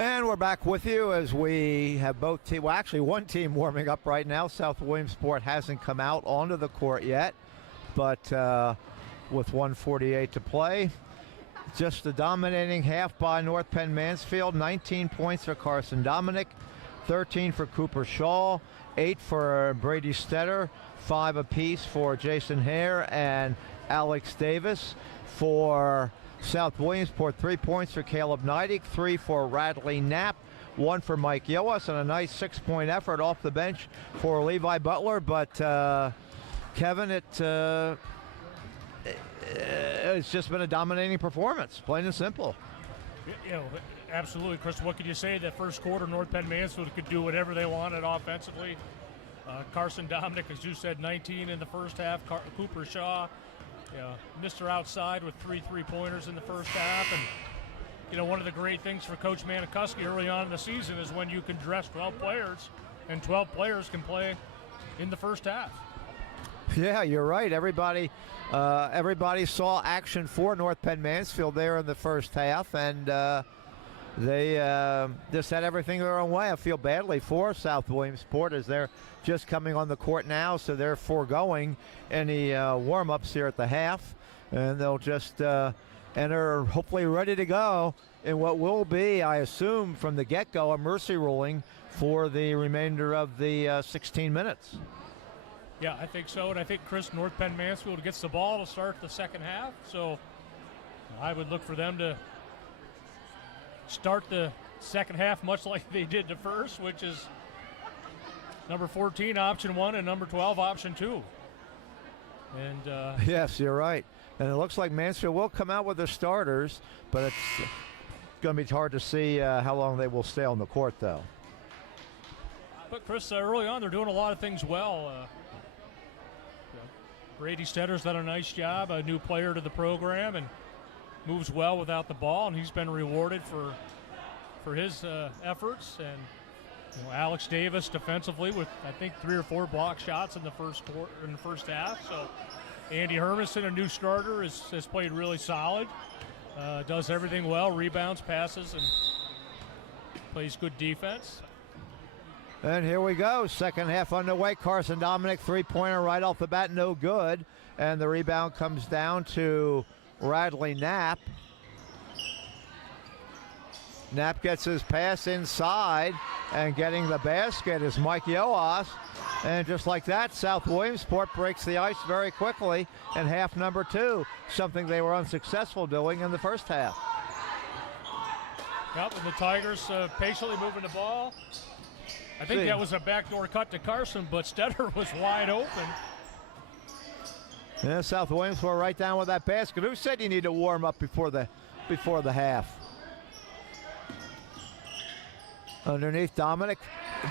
And we're back with you as we have both teams, well, actually one team warming up right now. South Williamsport hasn't come out onto the court yet, but with 1:48 to play. Just a dominating half by North Penn Mansfield. 19 points for Carson Dominic, 13 for Cooper Shaw, 8 for Brady Stetter, 5 apiece for Jason Hare and Alex Davis. For South Williamsport, 3 points for Caleb Neidig, 3 for Radley Knapp, 1 for Mike Yoas, and a nice 6-point effort off the bench for Levi Butler. But Kevin, it's just been a dominating performance, plain and simple. Absolutely, Chris. What could you say? The first quarter, North Penn Mansfield could do whatever they wanted offensively. Carson Dominic, as you said, 19 in the first half. Cooper Shaw, Mr. Outside with 3 3-pointers in the first half. And, one of the great things for Coach Manikuski early on in the season is when you can dress 12 players, and 12 players can play in the first half. Yeah, you're right. Everybody saw action for North Penn Mansfield there in the first half, and they just had everything their own way. I feel badly for South Williamsport as they're just coming on the court now, so they're foregoing any warm-ups here at the half, and they'll just enter hopefully ready to go in what will be, I assume, from the get-go, a mercy ruling for the remainder of the 16 minutes. Yeah, I think so, and I think North Penn Mansfield gets the ball to start the second half, so I would look for them to start the second half much like they did the first, which is number 14, option 1, and number 12, option 2. And yes, you're right. And it looks like Mansfield will come out with their starters, but it's going to be hard to see how long they will stay on the court, though. But, Chris, early on, they're doing a lot of things well. Brady Stetter's done a nice job, a new player to the program, and moves well without the ball, and he's been rewarded for his efforts. And Alex Davis defensively with, I think, 3 or 4 block shots in the first half. So Andy Hermanson, a new starter, has played really solid. Does everything well, rebounds, passes, and plays good defense. And here we go, second half underway. Carson Dominic, 3-pointer right off the bat, no good. And the rebound comes down to Radley Knapp. Knapp gets his pass inside, and getting the basket is Mike Yoas. And just like that, South Williamsport breaks the ice very quickly in half number 2, something they were unsuccessful doing in the first half. Yep, and the Tigers patiently moving the ball. I think that was a backdoor cut to Carson, but Stetter was wide open. Yeah, South Williamsport right down with that basket. Who said you need to warm up before the half? Underneath Dominic.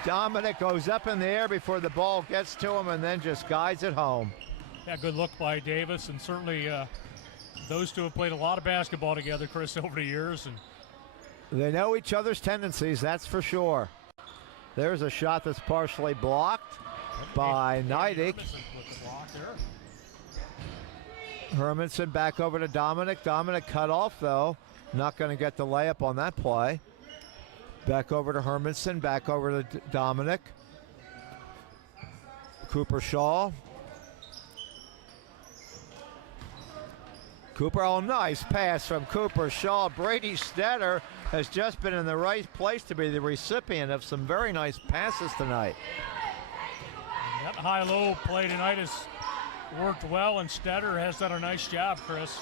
Dominic goes up in the air before the ball gets to him and then just guides it home. Yeah, good look by Davis, and certainly those two have played a lot of basketball together, Chris, over the years. And they know each other's tendencies, that's for sure. There's a shot that's partially blocked by Neidig. Hermanson back over to Dominic. Dominic cut off, though. Not going to get the layup on that play. Back over to Hermanson. Back over to Dominic. Cooper Shaw. Cooper, oh, nice pass from Cooper Shaw. Brady Stetter has just been in the right place to be the recipient of some very nice passes tonight. That high-low play tonight has worked well, and Stetter has done a nice job, Chris.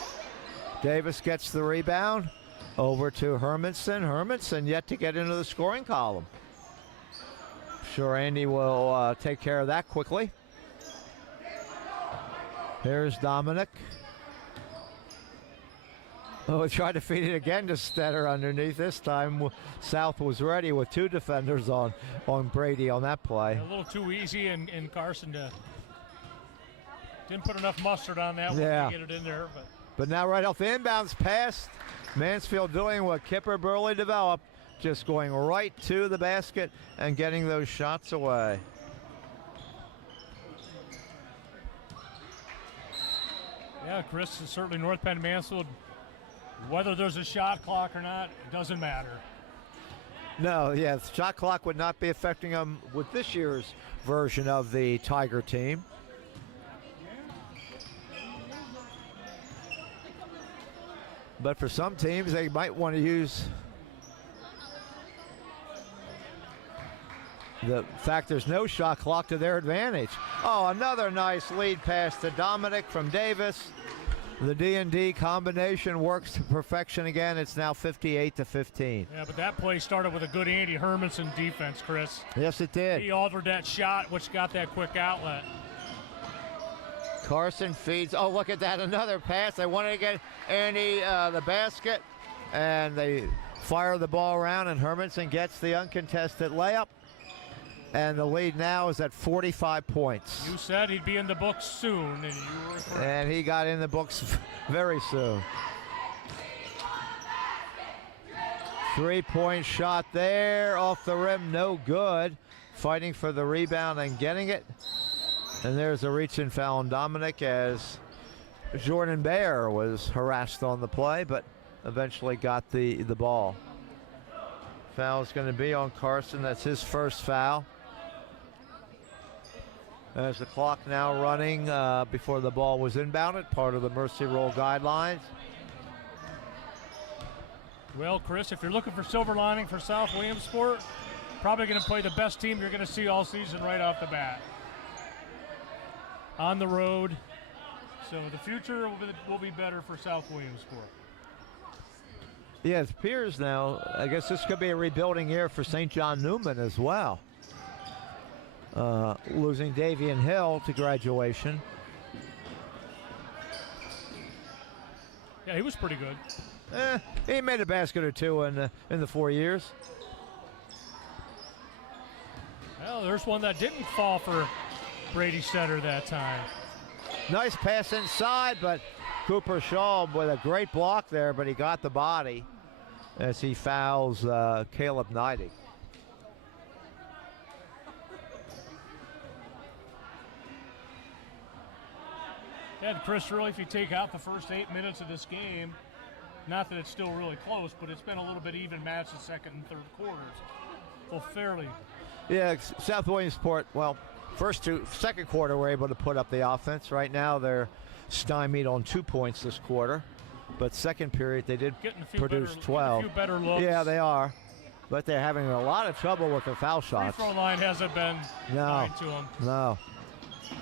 Davis gets the rebound over to Hermanson. Hermanson yet to get into the scoring column. Sure, Andy will take care of that quickly. Here's Dominic. Oh, we tried to feed it again to Stetter underneath. This time, South was ready with 2 defenders on Brady on that play. A little too easy, and Carson didn't put enough mustard on that one to get it in there. But now right off the inbounds pass, Mansfield doing what Kipper Burley developed, just going right to the basket and getting those shots away. Yeah, Chris, certainly North Penn Mansfield, whether there's a shot clock or not, it doesn't matter. No, yeah, the shot clock would not be affecting them with this year's version of the Tiger team. But for some teams, they might want to use the fact there's no shot clock to their advantage. Oh, another nice lead pass to Dominic from Davis. The D&D combination works to perfection again. It's now 58-15. Yeah, but that play started with a good Andy Hermanson defense, Chris. Yes, it did. He altered that shot, which got that quick outlet. Carson feeds. Oh, look at that. Another pass. They wanted to get Andy the basket, and they fire the ball around, and Hermanson gets the uncontested layup. And the lead now is at 45 points. You said he'd be in the books soon, and you were correct. And he got in the books very soon. 3-point shot there, off the rim, no good. Fighting for the rebound and getting it. And there's a reach-in foul on Dominic as Jordan Baer was harassed on the play, but eventually got the ball. Foul is going to be on Carson. That's his first foul. As the clock now running before the ball was inbounded, part of the mercy rule guidelines. Well, Chris, if you're looking for silver lining for South Williamsport, probably going to play the best team you're going to see all season right off the bat. On the road. So the future will be better for South Williamsport. Yeah, it appears now, I guess this could be a rebuilding year for St. John Newman as well. Losing Davian Hill to graduation. Yeah, he was pretty good. He made a basket or two in the 4 years. Well, there's one that didn't fall for Brady Setter that time. Nice pass inside, but Cooper Shaw with a great block there, but he got the body as he fouls Caleb Neidig. Yeah, Chris, really, if you take out the first 8 minutes of this game, not that it's still really close, but it's been a little bit even match the second and third quarters. Well, fairly. Yeah, South Williamsport, well, second quarter were able to put up the offense. Right now they're stymied on 2 points this quarter, but second period they did produce 12. A few better looks. Yeah, they are, but they're having a lot of trouble with their foul shots. Free throw line hasn't been kind to them. No.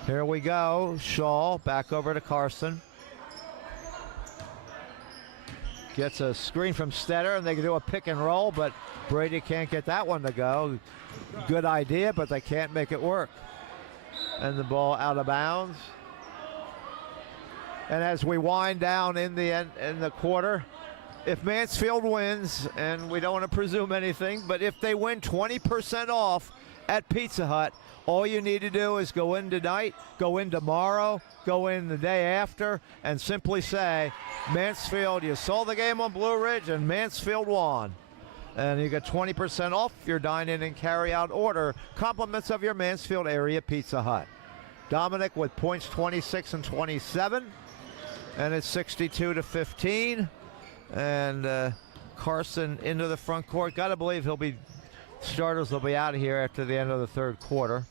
Here we go. Shaw back over to Carson. Gets a screen from Stetter, and they can do a pick and roll, but Brady can't get that one to go. Good idea, but they can't make it work. And the ball out of bounds. And as we wind down in the quarter, if Mansfield wins, and we don't want to presume anything, but if they win 20% off at Pizza Hut, all you need to do is go in tonight, go in tomorrow, go in the day after, and simply say, Mansfield, you saw the game on Blue Ridge, and Mansfield won. And you get 20% off your dine-in and carry-out order, compliments of your Mansfield area Pizza Hut. Dominic with points 26 and 27, and it's 62-15. And Carson into the front court. Got to believe starters will be out of here after the end of the third quarter.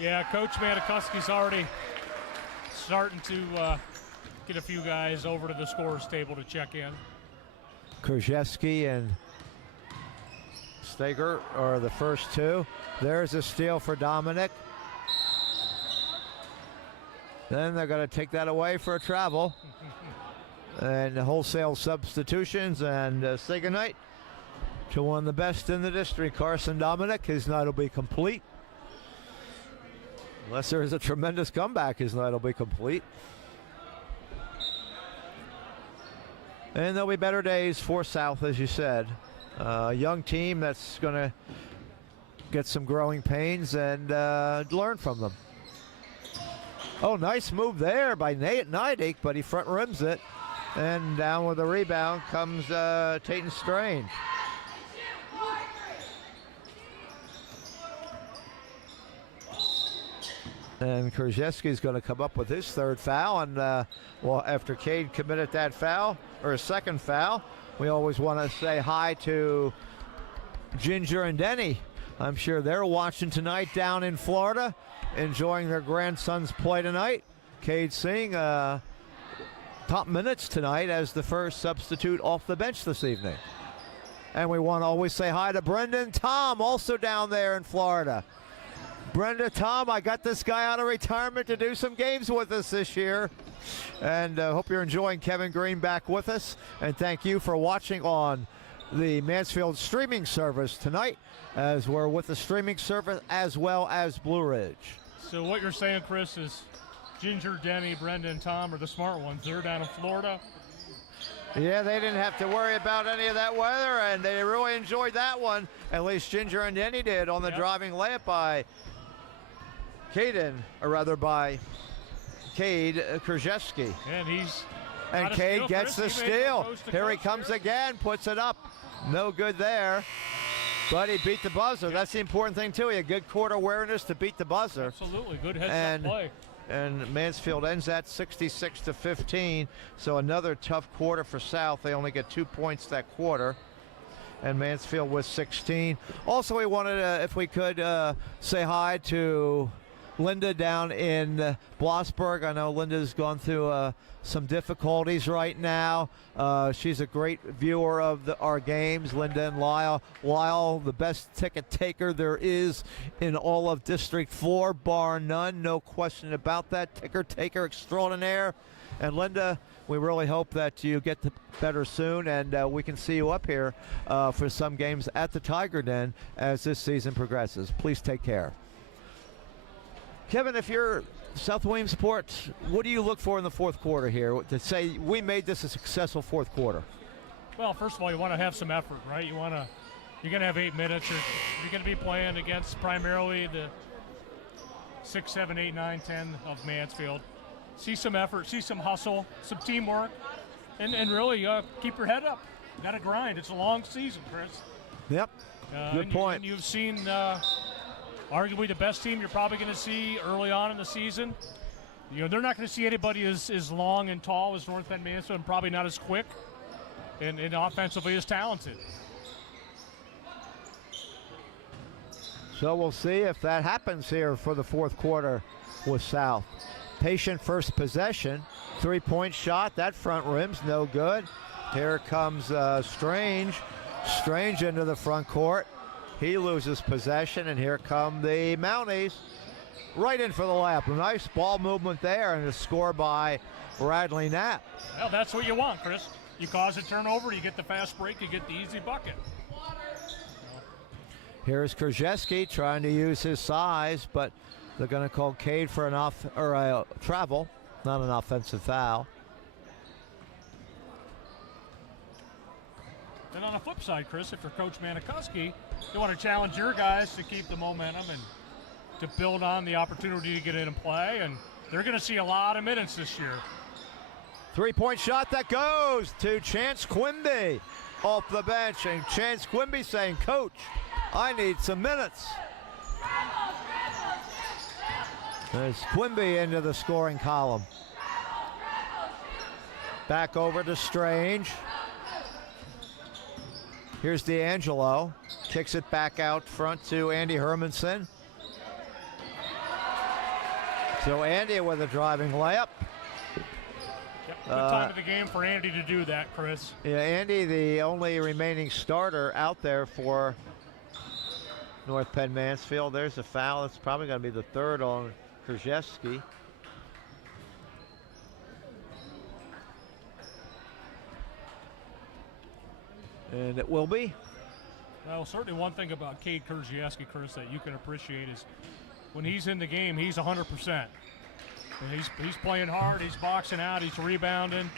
Yeah, Coach Matikuski's already starting to get a few guys over to the scorer's table to check in. Krzyzewski and Steger are the first two. There's a steal for Dominic. Then they're going to take that away for a travel. And wholesale substitutions, and say goodnight to one of the best in the district, Carson Dominic. His night will be complete. Unless there is a tremendous comeback, his night will be complete. And there'll be better days for South, as you said. A young team that's going to get some growing pains and learn from them. Oh, nice move there by Neidig, but he front rims it. And down with the rebound comes Tayton Strange. And Krzyzewski's going to come up with his third foul. And well, after Cade committed that foul, or his second foul, we always want to say hi to Ginger and Denny. I'm sure they're watching tonight down in Florida, enjoying their grandson's play tonight. Cade Singh, top minutes tonight as the first substitute off the bench this evening. And we want to always say hi to Brendan Tom, also down there in Florida. Brenda, Tom, I got this guy out of retirement to do some games with us this year. And hope you're enjoying Kevin Green back with us. And thank you for watching on the Mansfield streaming service tonight, as we're with the streaming service as well as Blue Ridge. So what you're saying, Chris, is Ginger, Denny, Brenda, and Tom are the smart ones. They're down in Florida. Yeah, they didn't have to worry about any of that weather, and they really enjoyed that one. At least Ginger and Denny did on the driving layup by by Cade Krzyzewski. And Cade gets the steal. Here he comes again, puts it up. No good there. But he beat the buzzer. That's the important thing, too. He had good court awareness to beat the buzzer. Absolutely. Good heads-up play. And Mansfield ends that 66-15. So another tough quarter for South. They only get 2 points that quarter. And Mansfield with 16. Also, we wanted to, if we could, say hi to Linda down in Blossburg. I know Linda's gone through some difficulties right now. She's a great viewer of our games, Linda and Lyle. Lyle, the best ticket taker there is in all of District 4, bar none. No question about that. Ticket taker extraordinaire. And Linda, we really hope that you get better soon, and we can see you up here for some games at the Tiger Den as this season progresses. Please take care. Kevin, if you're South Williamsport, what do you look for in the fourth quarter here to say we made this a successful fourth quarter? Well, first of all, you want to have some effort, right? You're going to have 8 minutes. You're going to be playing against primarily the 6, 7, 8, 9, 10 of Mansfield. See some effort, see some hustle, some teamwork, and really keep your head up. You got to grind. It's a long season, Chris. Yep. Good point. You've seen arguably the best team you're probably going to see early on in the season. You know, they're not going to see anybody as long and tall as North Penn Mansfield, and probably not as quick and offensively as talented. So we'll see if that happens here for the fourth quarter with South. Patient first possession, 3-point shot. That front rim's no good. Here comes Strange. Strange into the front court. He loses possession, and here come the Mounties. Right in for the layup. A nice ball movement there, and a score by Bradley Knapp. Well, that's what you want, Chris. You cause a turnover, you get the fast break, you get the easy bucket. Here's Krzyzewski trying to use his size, but they're going to call Cade for a travel, not an offensive foul. And on the flip side, Chris, if you're Coach Manikowski, you want to challenge your guys to keep the momentum and to build on the opportunity to get in and play, and they're going to see a lot of minutes this year. 3-point shot that goes to Chance Quimby off the bench, and Chance Quimby saying, Coach, I need some minutes. There's Quimby into the scoring column. Back over to Strange. Here's D'Angelo. Kicks it back out front to Andy Hermanson. So Andy with a driving layup. Yep, good time of the game for Andy to do that, Chris. Yeah, Andy, the only remaining starter out there for North Penn Mansfield. There's a foul. It's probably going to be the third on Krzyzewski. And it will be. Well, certainly one thing about Cade Krzyzewski, Chris, that you can appreciate is when he's in the game, he's 100%. And he's playing hard, he's boxing out, he's rebounding.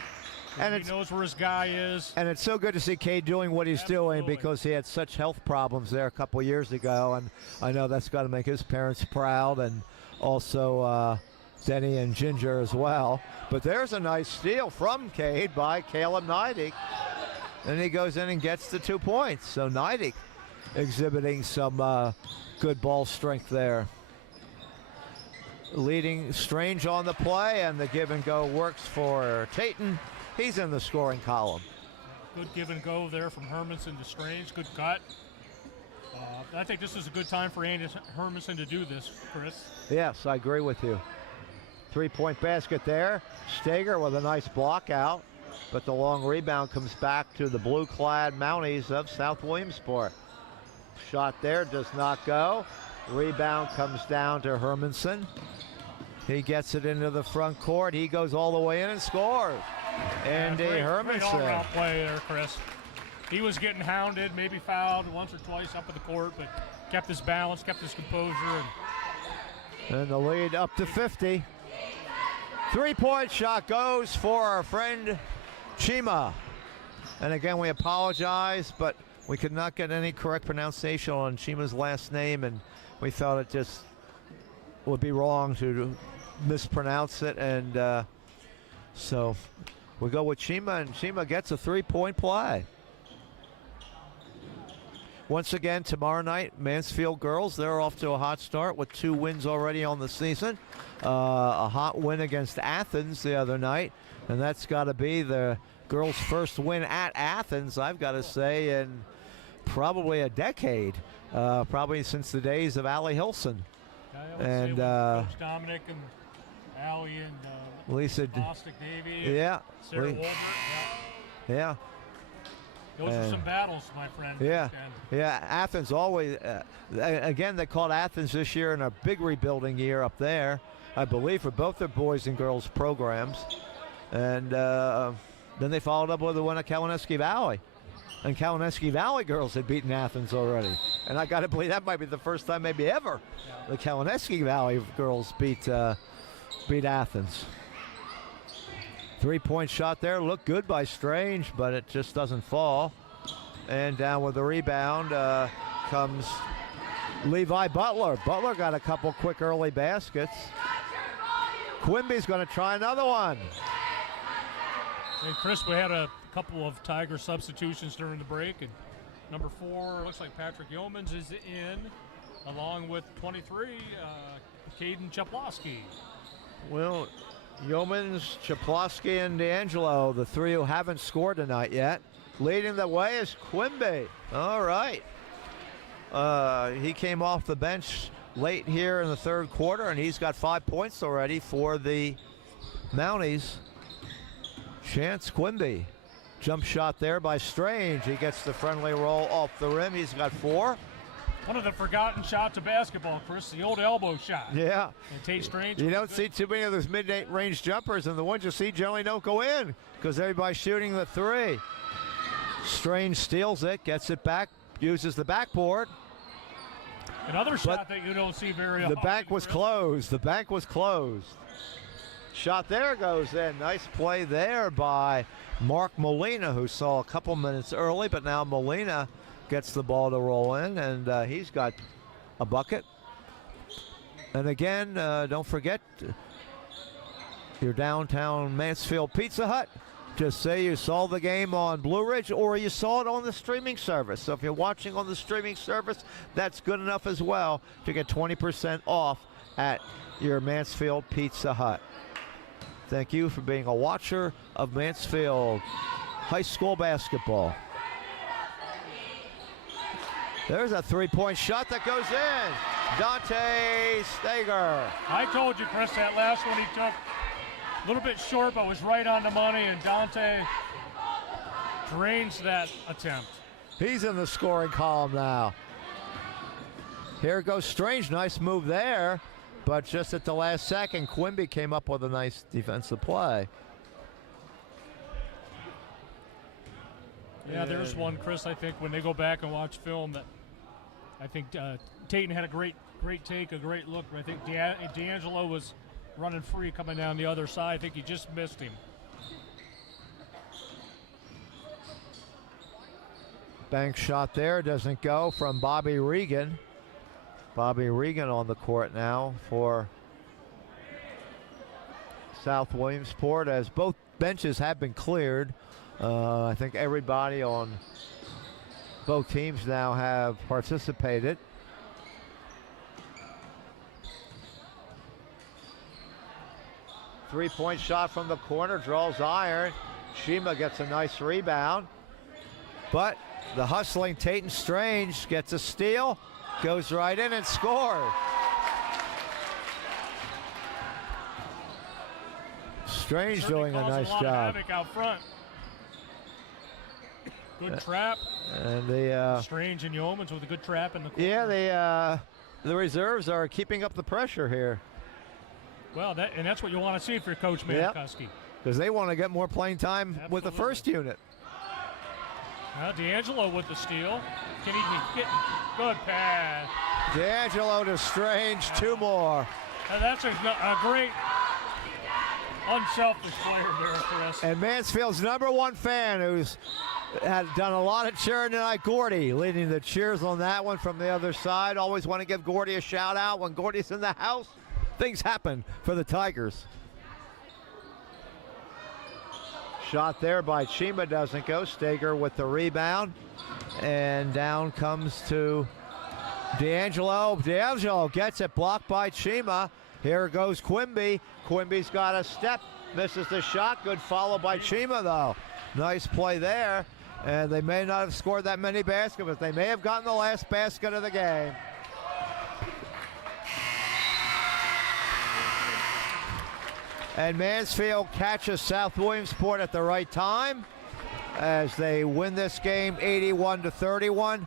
And he knows where his guy is. And it's so good to see Cade doing what he's doing, because he had such health problems there a couple years ago. And I know that's got to make his parents proud, and also Denny and Ginger as well. But there's a nice steal from Cade by Caleb Neidig. And he goes in and gets the 2 points. So Neidig exhibiting some good ball strength there. Leading Strange on the play, and the give and go works for Tayton. He's in the scoring column. Good give and go there from Hermanson to Strange. Good cut. I think this is a good time for Andy Hermanson to do this, Chris. Yes, I agree with you. 3-point basket there. Steger with a nice block out, but the long rebound comes back to the blue-clad Mounties of South Williamsport. Shot there does not go. Rebound comes down to Hermanson. He gets it into the front court. He goes all the way in and scores. Andy Hermanson. Great all-around play there, Chris. He was getting hounded, maybe fouled once or twice up at the court, but kept his balance, kept his composure. And the lead up to 50. 3-point shot goes for our friend Chima. And again, we apologize, but we could not get any correct pronunciation on Chima's last name, and we thought it just would be wrong to mispronounce it. And so we go with Chima, and Chima gets a 3-point play. Once again, tomorrow night, Mansfield girls, they're off to a hot start with 2 wins already on the season. A hot win against Athens the other night, and that's got to be the girls' first win at Athens, I've got to say, in probably a decade, probably since the days of Allie Hilson. And Coach Dominic and Allie and Lisa Bostic Davey, yeah, Sarah Wolbert. Yeah. Those are some battles, my friend. Yeah, Athens always, again, they called Athens this year in a big rebuilding year up there, I believe, for both their boys and girls programs. And then they followed up with the win at Kawaneski Valley. And Kawaneski Valley girls had beaten Athens already. And I got to believe that might be the first time maybe ever the Kawaneski Valley girls beat Athens. 3-point shot there, looked good by Strange, but it just doesn't fall. And down with the rebound comes Levi Butler. Butler got a couple quick early baskets. Quimby's going to try another one. And Chris, we had a couple of Tiger substitutions during the break, and number 4 looks like Patrick Yeomans is in, along with 23, Caden Chaplowski. Well, Yeomans, Chaplowski, and D'Angelo, the 3 who haven't scored tonight yet. Leading the way is Quimby. All right. He came off the bench late here in the third quarter, and he's got 5 points already for the Mounties. Chance Quimby. Jump shot there by Strange. He gets the friendly roll off the rim. He's got 4. One of the forgotten shots of basketball, Chris, the old elbow shot. Yeah. And Tate Strange. You don't see too many of those mid-range jumpers, and the ones you see generally don't go in because everybody's shooting the 3. Strange steals it, gets it back, uses the backboard. Another shot that you don't see very often. The bank was closed. The bank was closed. Shot there goes in. Nice play there by Mark Molina, who saw a couple minutes early, but now Molina gets the ball to roll in, and he's got a bucket. And again, don't forget your downtown Mansfield Pizza Hut. Just say you saw the game on Blue Ridge or you saw it on the streaming service. So if you're watching on the streaming service, that's good enough as well to get 20% off at your Mansfield Pizza Hut. Thank you for being a watcher of Mansfield High School basketball. There's a 3-point shot that goes in. Dante Steger. I told you, Chris, that last one he took a little bit short, but was right on the money, and Dante drains that attempt. He's in the scoring column now. Here goes Strange. Nice move there, but just at the last second, Quimby came up with a nice defensive play. Yeah, there's one, Chris, I think, when they go back and watch film, that I think Tatum had a great take, a great look, but I think D'Angelo was running free coming down the other side. I think he just missed him. Bank shot there, doesn't go, from Bobby Regan. Bobby Regan on the court now for South Williamsport, as both benches have been cleared. I think everybody on both teams now have participated. Three-point shot from the corner, draws iron. Shima gets a nice rebound, but The hustling Tatum Strange gets a steal, goes right in and scores. Strange doing a nice job. Havoc out front. Good trap. And the Strange and Yeomans with a good trap in the corner. yeah, the reserves are keeping up the pressure here. Well, that's what you want to see if you're Coach Manikowski. Because they want to get more playing time with the first unit. Now D'Angelo with the steal. Can he get good pass? D'Angelo to Strange, 2 more. And that's a great unselfish player there for us. And Mansfield's #1 fan, who's had done a lot of cheering tonight, Gordy, leading the cheers on that one from the other side. Always want to give Gordy a shout out. When Gordy's in the house, things happen for the Tigers. Shot there by Chima doesn't go. Steger with the rebound. And down comes to D'Angelo. D'Angelo gets it, blocked by Chima. Here goes Quimby. Quimby's got a step, misses the shot. Good follow by Chima, though. Nice play there. And they may not have scored that many baskets, but they may have gotten the last basket of the game. And Mansfield catches South Williamsport at the right time as they win this game 81-31.